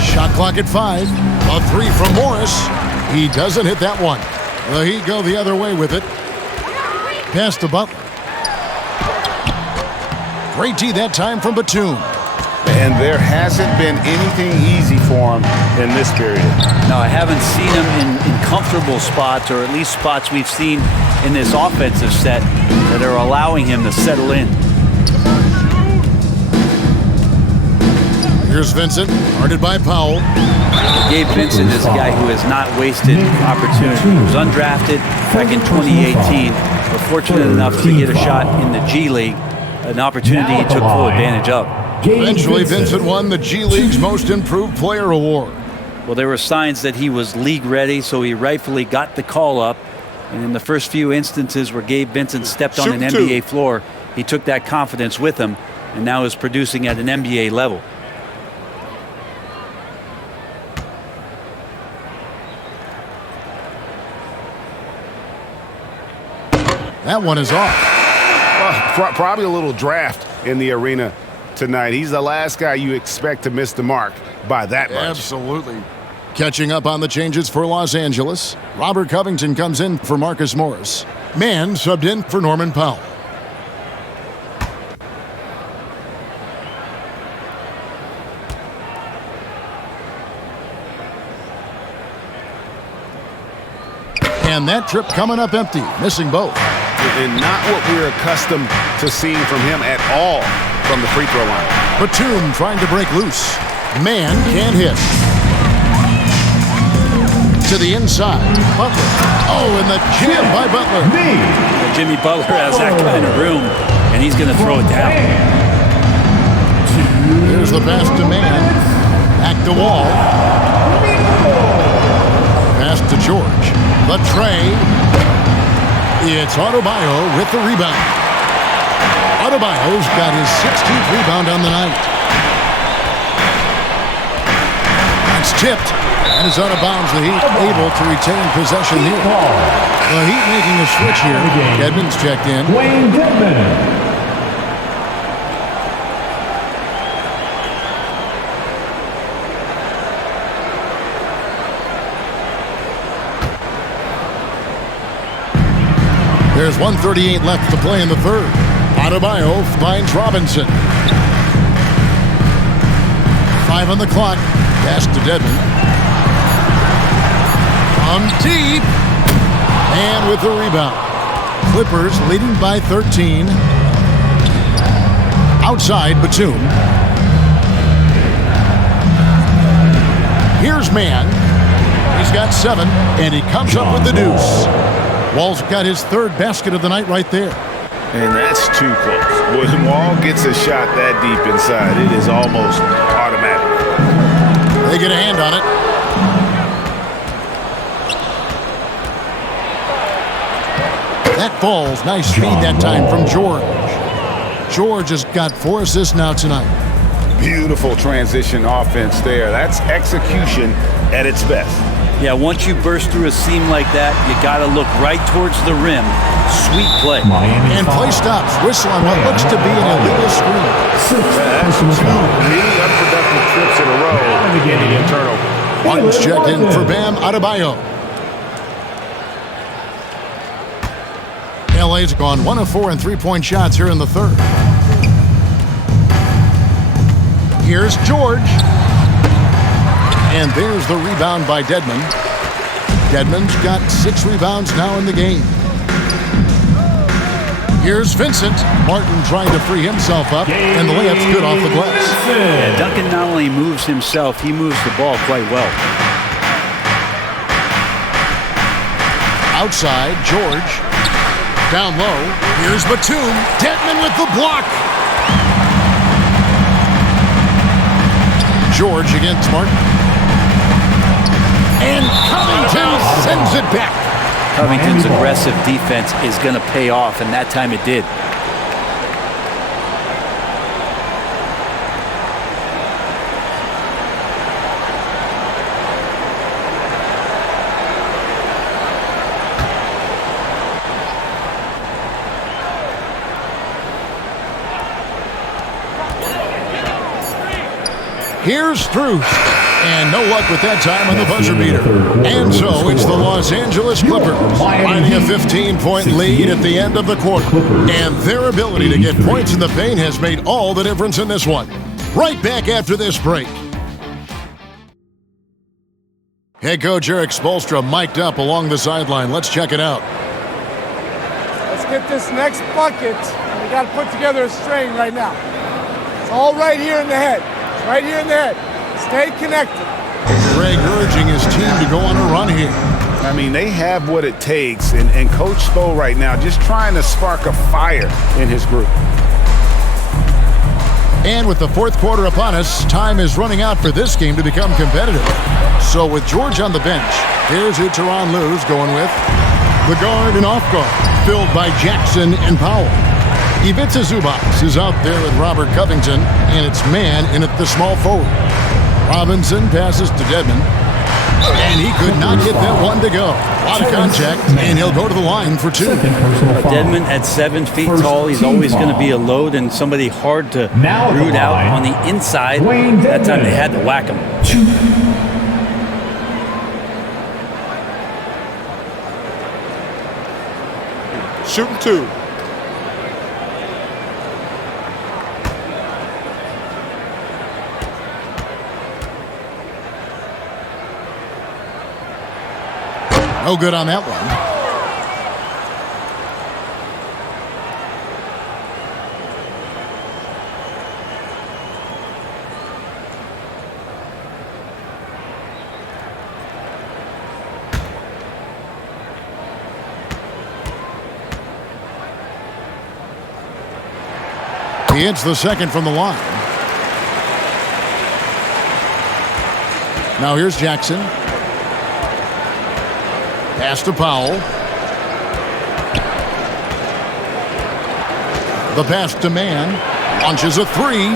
Shot clock at 5. A 3 from Morris. He doesn't hit that one. The Heat go the other way with it. Pass to Butler. Great D that time from Batum. And there hasn't been anything easy for him in this period. No, I haven't seen him in comfortable spots, or at least spots we've seen in this offensive set that are allowing him to settle in. Here's Vincent, guarded by Powell. Gabe Vincent is a guy who has not wasted opportunity. He was undrafted back in 2018, but fortunate enough to get a shot in the G League, an opportunity he took full advantage of. Eventually, Vincent won the G League's Most Improved Player Award. Well, there were signs that he was league ready, so he rightfully got the call up. And in the first few instances where Gabe Vincent stepped on an NBA floor, he took that confidence with him and now is producing at an NBA level. That one is off. Probably a little draft in the arena tonight. He's the last guy you expect to miss the mark by that much. Absolutely. Catching up on the changes for Los Angeles, Robert Covington comes in for Marcus Morris. Mann subbed in for Norman Powell. And that trip coming up empty, missing both. And not what we're accustomed to seeing from him at all from the free throw line. Batum trying to break loose. Mann can't hit. To the inside. Butler. Oh, and the jam by Butler. Jimmy Butler has that kind of room, and he's going to throw it down. Here's the pass to Mann. Back to Wall. Pass to George. The tray. It's Adebayo with the rebound. Adebayo's got his 16th rebound on the night. That's tipped and is out of bounds. The Heat able to retain possession here. The Heat making a switch here. Dedmon's checked in. Wayne Dedmon. There's 1:38 left to play in the third. Adebayo finds Robinson. 5 on the clock. Pass to Dedmon. From deep. And with the rebound. Clippers leading by 13. Outside, Batum. Here's Mann. He's got 7, and he comes up with the deuce. Wall's got his third basket of the night right there. And that's too close. When Wall gets a shot that deep inside, it is almost automatic. They get a hand on it. That falls. Nice speed that time from George. George has got 4 assists now tonight. Beautiful transition offense there. That's execution at its best. Yeah, once you burst through a seam like that, you got to look right towards the rim. Sweet play. And play stops. Whistle on what looks to be an illegal screen. That's 2 really unproductive trips in a row ending in turnover. One's checked in for Bam Adebayo. LA's gone 1 of 4 in three-point shots here in the third. Here's George. And there's the rebound by Dedmon. Dedmon's got 6 rebounds now in the game. Here's Vincent. Martin trying to free himself up, and the layup's good off the glass. Yeah, Duncan not only moves himself, he moves the ball quite well. Outside, George. Down low, here's Batum. Dedmon with the block. George against Martin. And Covington sends it back. Covington's aggressive defense is going to pay off, and that time it did. Here's Struth. And no luck with that time on the buzzer beater. And so it's the Los Angeles Clippers finding a 15-point lead at the end of the quarter. And their ability to get points in the paint has made all the difference in this one. Right back after this break. Head coach Eric Spoelstra mic'd up along the sideline. Let's check it out. Let's get this next bucket. We got to put together a string right now. It's all right here in the head. It's right here in the head. Stay connected. Greg urging his team to go on a run here. I mean, they have what it takes, and Coach Spo right now just trying to spark a fire in his group. And with the fourth quarter upon us, time is running out for this game to become competitive. So with George on the bench, here's who Tyronn Lue's going with. The guard and off guard, filled by Jackson and Powell. Ivica Zubac is out there with Robert Covington, and it's man in at the small forward. Robinson passes to Dedmon, and he could not get that one to go. A lot of contact, and he'll go to the line for 2. Dedmon at 7 feet tall, he's always going to be a load and somebody hard to root out on the inside. That time they had to whack him. Shooting 2. No good on that one. He hits the second from the line. Now here's Jackson. Pass to Powell. The pass to Mann. Launches a 3.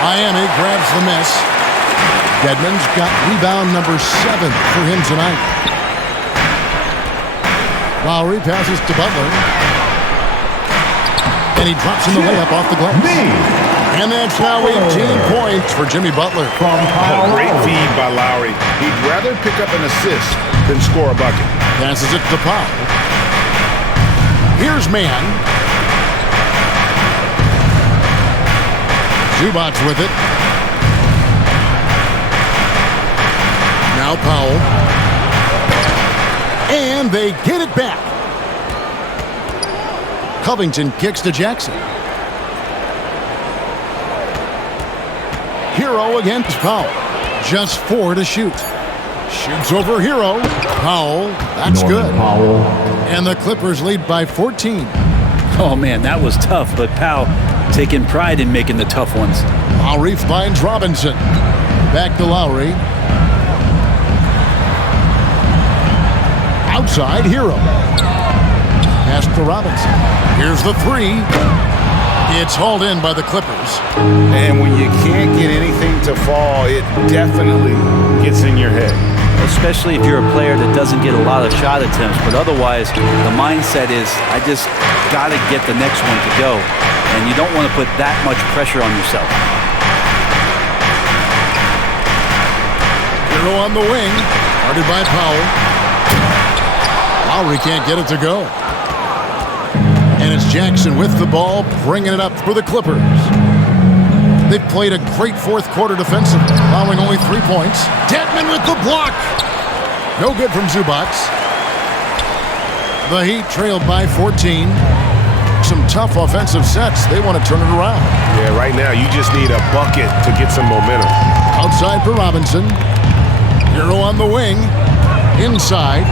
Miami grabs the miss. Dedmon's got rebound number 7 for him tonight. Lowry passes to Butler. And he drops in the layup off the glass. And that's now 18 points for Jimmy Butler. A great feed by Lowry. He'd rather pick up an assist than score a bucket. Passes it to Powell. Here's Mann. Zubac with it. Now Powell. And they get it back. Covington kicks to Jackson. Hero against Powell. Just 4 to shoot. Shoots over Hero. Powell. That's Norman good. Powell. And the Clippers lead by 14. Oh, man, that was tough, but Powell taking pride in making the tough ones. Lowry finds Robinson. Back to Lowry. Outside, Hero. Pass to Robinson. Here's the three. It's hauled in by the Clippers. And when you can't get anything to fall, it definitely gets in your head. Especially if you're a player that doesn't get a lot of shot attempts, but otherwise the mindset is, I just got to get the next one to go. And you don't want to put that much pressure on yourself. Hero on the wing, guarded by Powell. Lowry can't get it to go. And it's Jackson with the ball, bringing it up for the Clippers. They've played a great fourth quarter defensively, allowing only 3 points. Dedmon with the block. No good from Zubac. The Heat trailed by 14. Some tough offensive sets. They want to turn it around. Yeah, right now you just need a bucket to get some momentum. Outside for Robinson. Hero on the wing. Inside.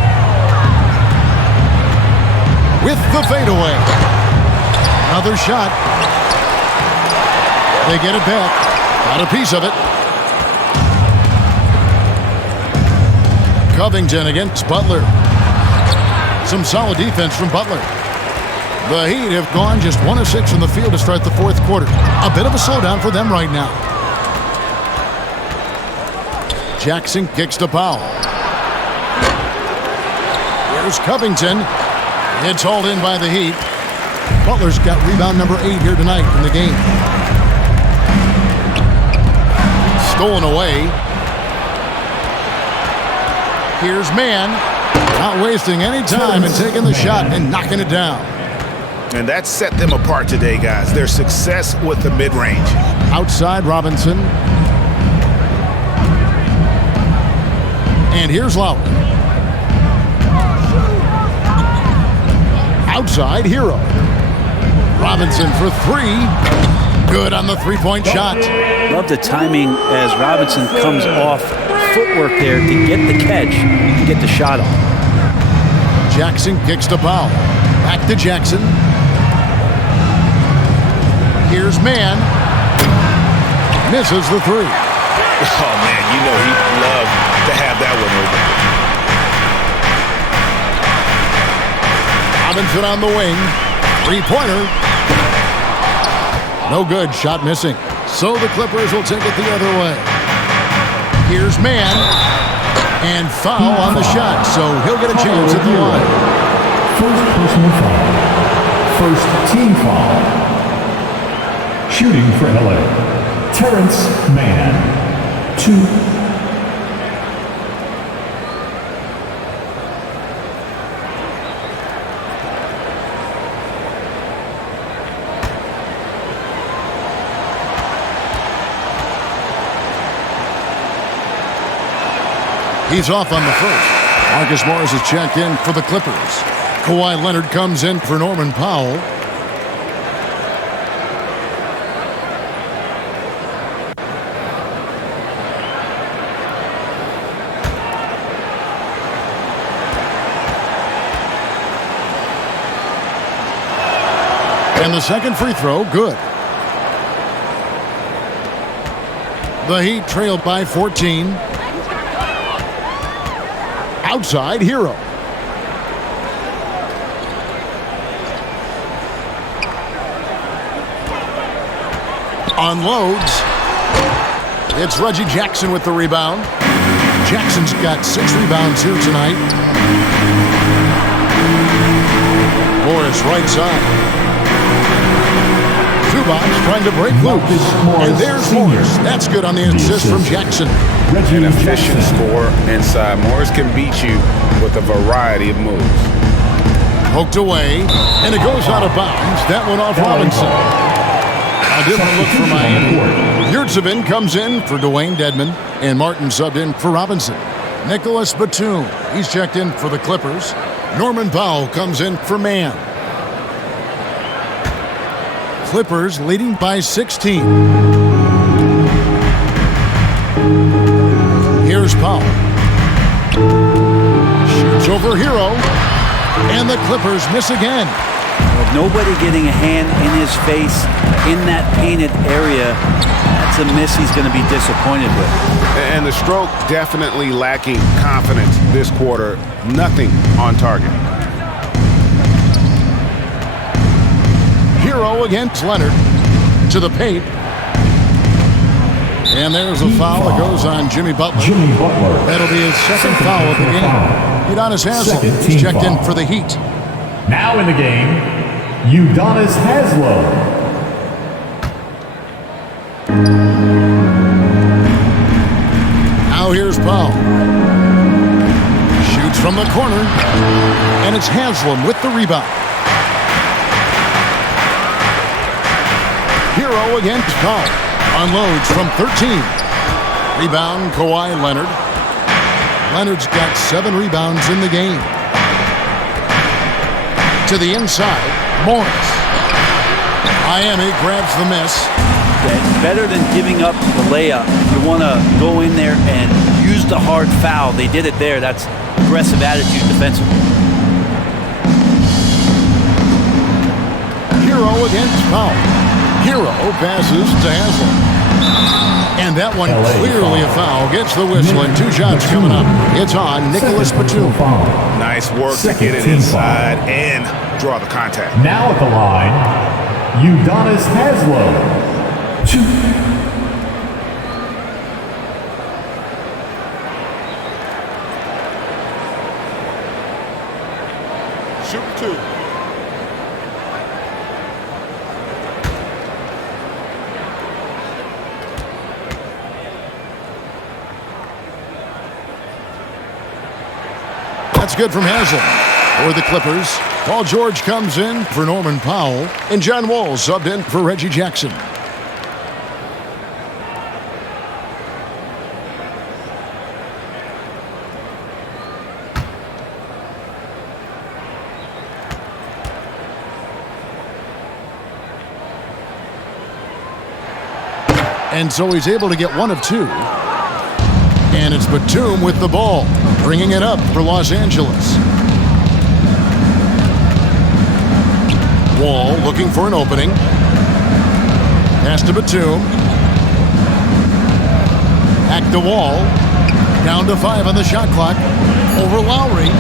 With the fadeaway. Another shot. They get it back. Got a piece of it. Covington against Butler. Some solid defense from Butler. The Heat have gone just 1 of 6 from the field to start the fourth quarter. A bit of a slowdown for them right now. Jackson kicks to Powell. Here's Covington. It's hauled in by the Heat. Butler's got rebound number 8 here tonight in the game. Stolen away. Here's Mann. Not wasting any time and taking the shot and knocking it down. And that set them apart today, guys. Their success with the mid-range. Outside Robinson. And here's Lowry. Outside Hero. Robinson for 3. Good on the three-point shot. Love the timing as Robinson comes off footwork there to get the catch and get the shot off. Jackson kicks to Powell. Back to Jackson. Here's Mann. Misses the 3. Oh, man, you know he'd love to have that one open. Robinson on the wing. Three-pointer. No good. Shot missing. So the Clippers will take it the other way. Here's Mann. And foul on the shot. So he'll get a chance at the line. First personal foul. First team foul. Shooting for LA. Terrence Mann. 2. He's off on the first. Marcus Morris is checked in for the Clippers. Kawhi Leonard comes in for Norman Powell. And the second free throw, good. The Heat trailed by 14. Outside Hero. Unloads. It's Reggie Jackson with the rebound. Jackson's got 6 rebounds here tonight. Morris right side. Zubac trying to break loose. And there's Morris. That's good on the assist from Jackson. An efficient score inside. Morris can beat you with a variety of moves. Poked away, and it goes out of bounds. That one off Robinson. A different look for Miami. Yurtsevin comes in for Dwayne Dedmon, and Martin subbed in for Robinson. Nicholas Batum, he's checked in for the Clippers. Norman Powell comes in for Mann. Clippers leading by 16. Here's Powell. over Hero. And the Clippers miss again. With nobody getting a hand in his face in that painted area, that's a miss he's going to be disappointed with. And the stroke definitely lacking confidence this quarter. Nothing on target. Hero against Leonard to the paint. And there's a foul that goes on Jimmy Butler. That'll be his second foul of the game. Udonis Haslem is checked in for the Heat. Now in the game, Udonis Haslem. Now here's Powell. Shoots from the corner. And it's Haslem with the rebound. Hero against Powell. Unloads from 13. Rebound, Kawhi Leonard. Leonard's got 7 rebounds in the game. To the inside, Morris. Miami grabs the miss. Better than giving up the layup, you want to go in there and use the hard foul. They did it there. That's aggressive attitude defensively. Hero against Powell. Hero passes to Haslem. And that one clearly a foul. Gets the whistle and 2 shots coming up. It's on Nicholas Batum. Nice work to get it inside and draw the contact. Now at the line, Udonis Haslem. 2. Shoot 2. That's good from Haslem. For the Clippers, Paul George comes in for Norman Powell, and John Wall subbed in for Reggie Jackson. And so he's able to get 1 of 2. And it's Batum with the ball, bringing it up for Los Angeles. Wall looking for an opening. Pass to Batum. Back to Wall. Down to 5 on the shot clock. Over Lowry.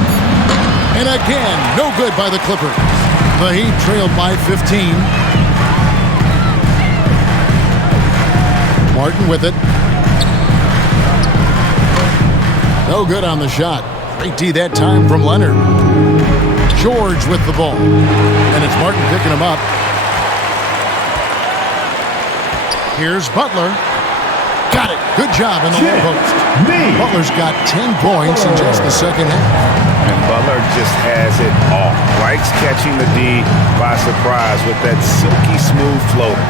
And again, no good by the Clippers. The Heat trailed by 15. Martin with it. No good on the shot. Great D that time from Leonard. George with the ball. And it's Martin picking him up. Here's Butler. Got it. Good job in the low post. Butler's got 10 points in just the second half. And Butler just has it all. Likes catching the D by surprise with that silky smooth floater.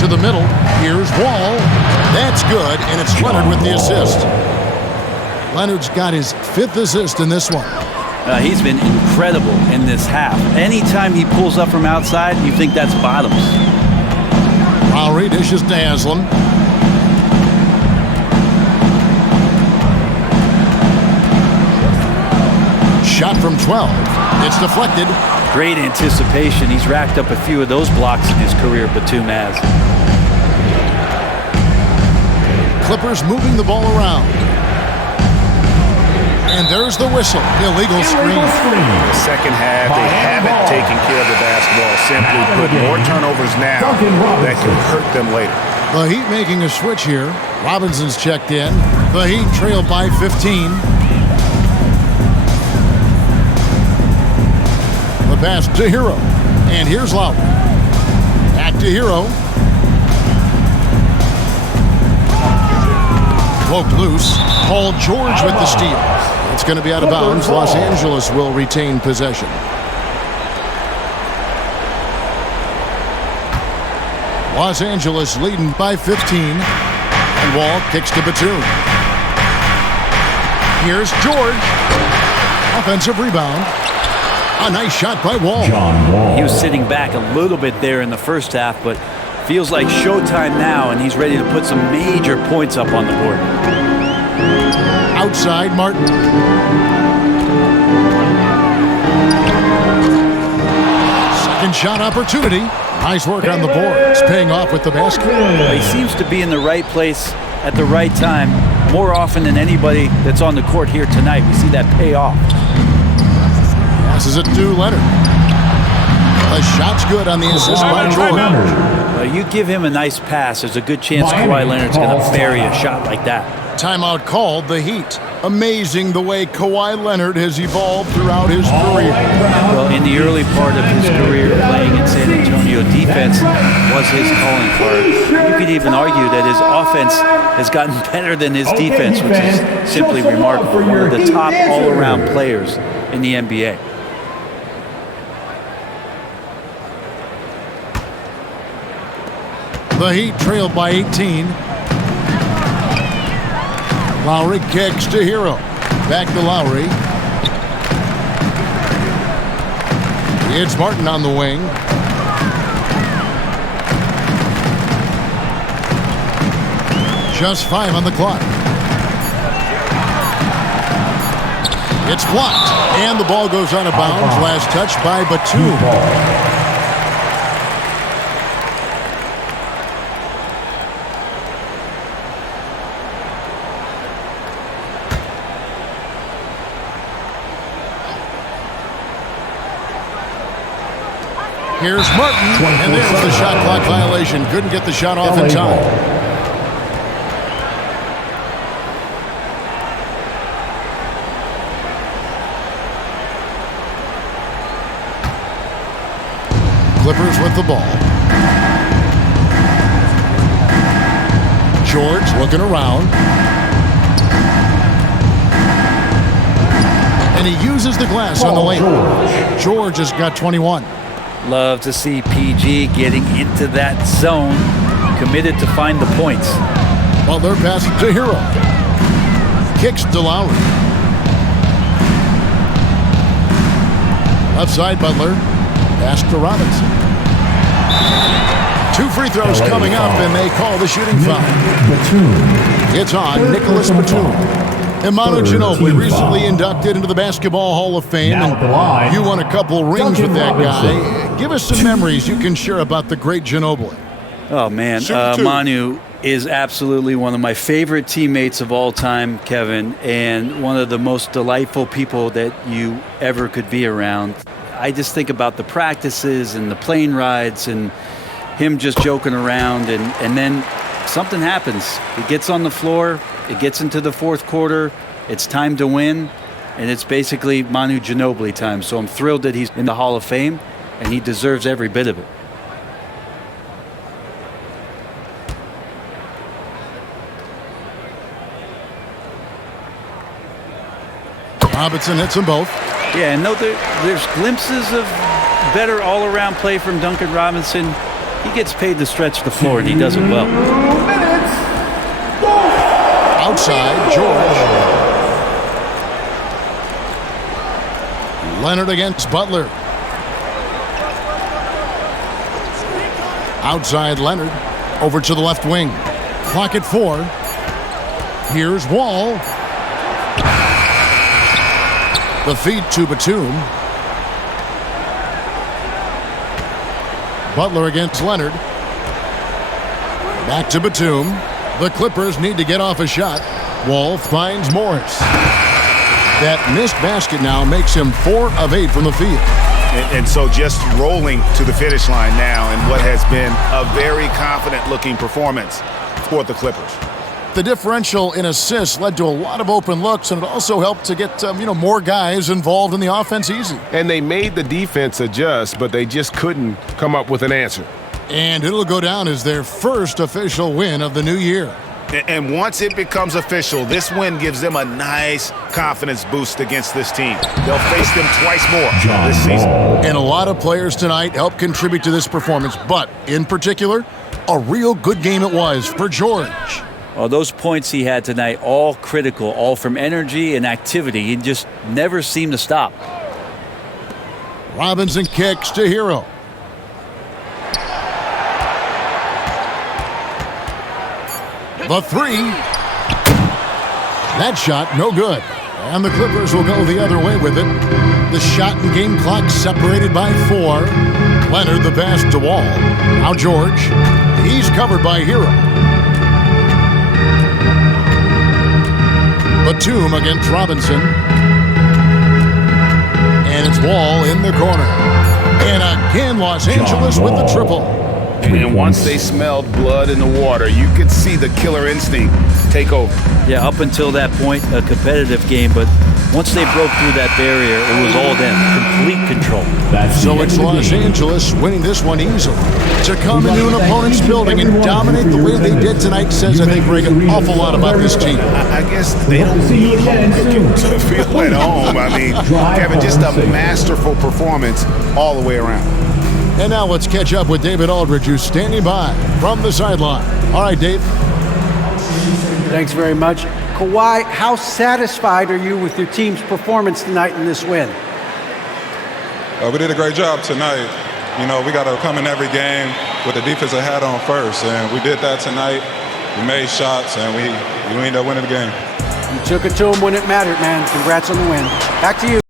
To the middle. Here's Wall. That's good, and it's Leonard with the assist. Leonard's got his 5th assist in this one. He's been incredible in this half. Anytime he pulls up from outside, you think that's bottoms. Lowry dishes to Haslem. Shot from 12. It's deflected. Great anticipation. He's racked up a few of those blocks in his career, Batum has. Clippers moving the ball around. And there's the whistle. Illegal screen. The second half, they haven't taken care of the basketball. Simply put, more turnovers now that can hurt them later. The Heat making a switch here. Robinson's checked in. The Heat trailed by 15. The pass to Hero. And here's Lowry. Back to Hero. Poked loose. Paul George with the steal. It's going to be out of bounds. Los Angeles will retain possession. Los Angeles leading by 15. And Wall kicks to Batum. Here's George. Offensive rebound. A nice shot by Wall. He was sitting back a little bit there in the first half, but feels like showtime now, and he's ready to put some major points up on the board. Outside, Martin. Second shot opportunity. Nice work on the boards, paying off with the basket. He seems to be in the right place at the right time more often than anybody that's on the court here tonight. We see that pay off. Passes it to Leonard. The shot's good on the assist by George. You give him a nice pass, there's a good chance Kawhi Leonard's going to bury a shot like that. Timeout called, the Heat. Amazing the way Kawhi Leonard has evolved throughout his career. Well, in the early part of his career playing in San Antonio, defense was his calling card. You could even argue that his offense has gotten better than his defense, which is simply remarkable. One of the top all-around players in the NBA. The Heat trailed by 18. Lowry kicks to Hero. Back to Lowry. It's Martin on the wing. Just 5 on the clock. It's blocked. And the ball goes out of bounds. Last touch by Batum. Here's Martin, and there's the shot clock violation. Couldn't get the shot off in time. Clippers with the ball. George looking around. And he uses the glass on the layup. George has got 21. Love to see PG getting into that zone, committed to find the points. Butler passes to Hero. Kicks to Lowry. Left side, Butler. Pass to Robinson. 2 free throws coming up, and they call the shooting foul. It's on Nicholas Batum. And Manu Ginobili recently inducted into the Basketball Hall of Fame, and you won a couple rings with that guy. Give us some memories you can share about the great Ginobili. Oh, man. Manu is absolutely one of my favorite teammates of all time, Kevin, and one of the most delightful people that you ever could be around. I just think about the practices and the plane rides and him just joking around, and then something happens. He gets on the floor, it gets into the fourth quarter, it's time to win, and it's basically Manu Ginobili time. So I'm thrilled that he's in the Hall of Fame, and he deserves every bit of it. Robinson hits them both. Yeah, and there's glimpses of better all-around play from Duncan Robinson. He gets paid to stretch the floor, and he does it well. Outside, George. Leonard against Butler. Outside, Leonard. Over to the left wing. Clock at 4. Here's Wall. The feed to Batum. Butler against Leonard. Back to Batum. The Clippers need to get off a shot. Wall finds Morris. That missed basket now makes him 4 of 8 from the field. And so just rolling to the finish line now in what has been a very confident-looking performance for the Clippers. The differential in assists led to a lot of open looks, and it also helped to get more guys involved in the offense easy. And they made the defense adjust, but they just couldn't come up with an answer. And it'll go down as their first official win of the new year. And once it becomes official, this win gives them a nice confidence boost against this team. They'll face them twice more this season. And a lot of players tonight helped contribute to this performance, but in particular, a real good game it was for George. Well, those points he had tonight, all critical, all from energy and activity. He just never seemed to stop. Robinson kicks to Hero. The 3. That shot, no good. And the Clippers will go the other way with it. The shot and game clock separated by 4. Leonard the pass to Wall. Now George. He's covered by Hero. Batum against Robinson. And it's Wall in the corner. And again, Los Angeles with the triple. And once they smelled blood in the water, you could see the killer instinct take over. Yeah, up until that point, a competitive game, but once they broke through that barrier, it was all them. Complete control. So it's Los Angeles winning this one easily. To come into an opponent's building and dominate the way they did tonight says, I think, Greg, an awful lot about this team. I guess they don't need home cooking to feel at home. I mean, Kevin, just a masterful performance all the way around. And now let's catch up with David Aldridge, who's standing by from the sideline. All right, Dave. Thanks very much. Kawhi, how satisfied are you with your team's performance tonight in this win? We did a great job tonight. You know, we got to come in every game with the defensive hat on first, and we did that tonight. We made shots, and we ended up winning the game. You took it to them when it mattered, man. Congrats on the win. Back to you.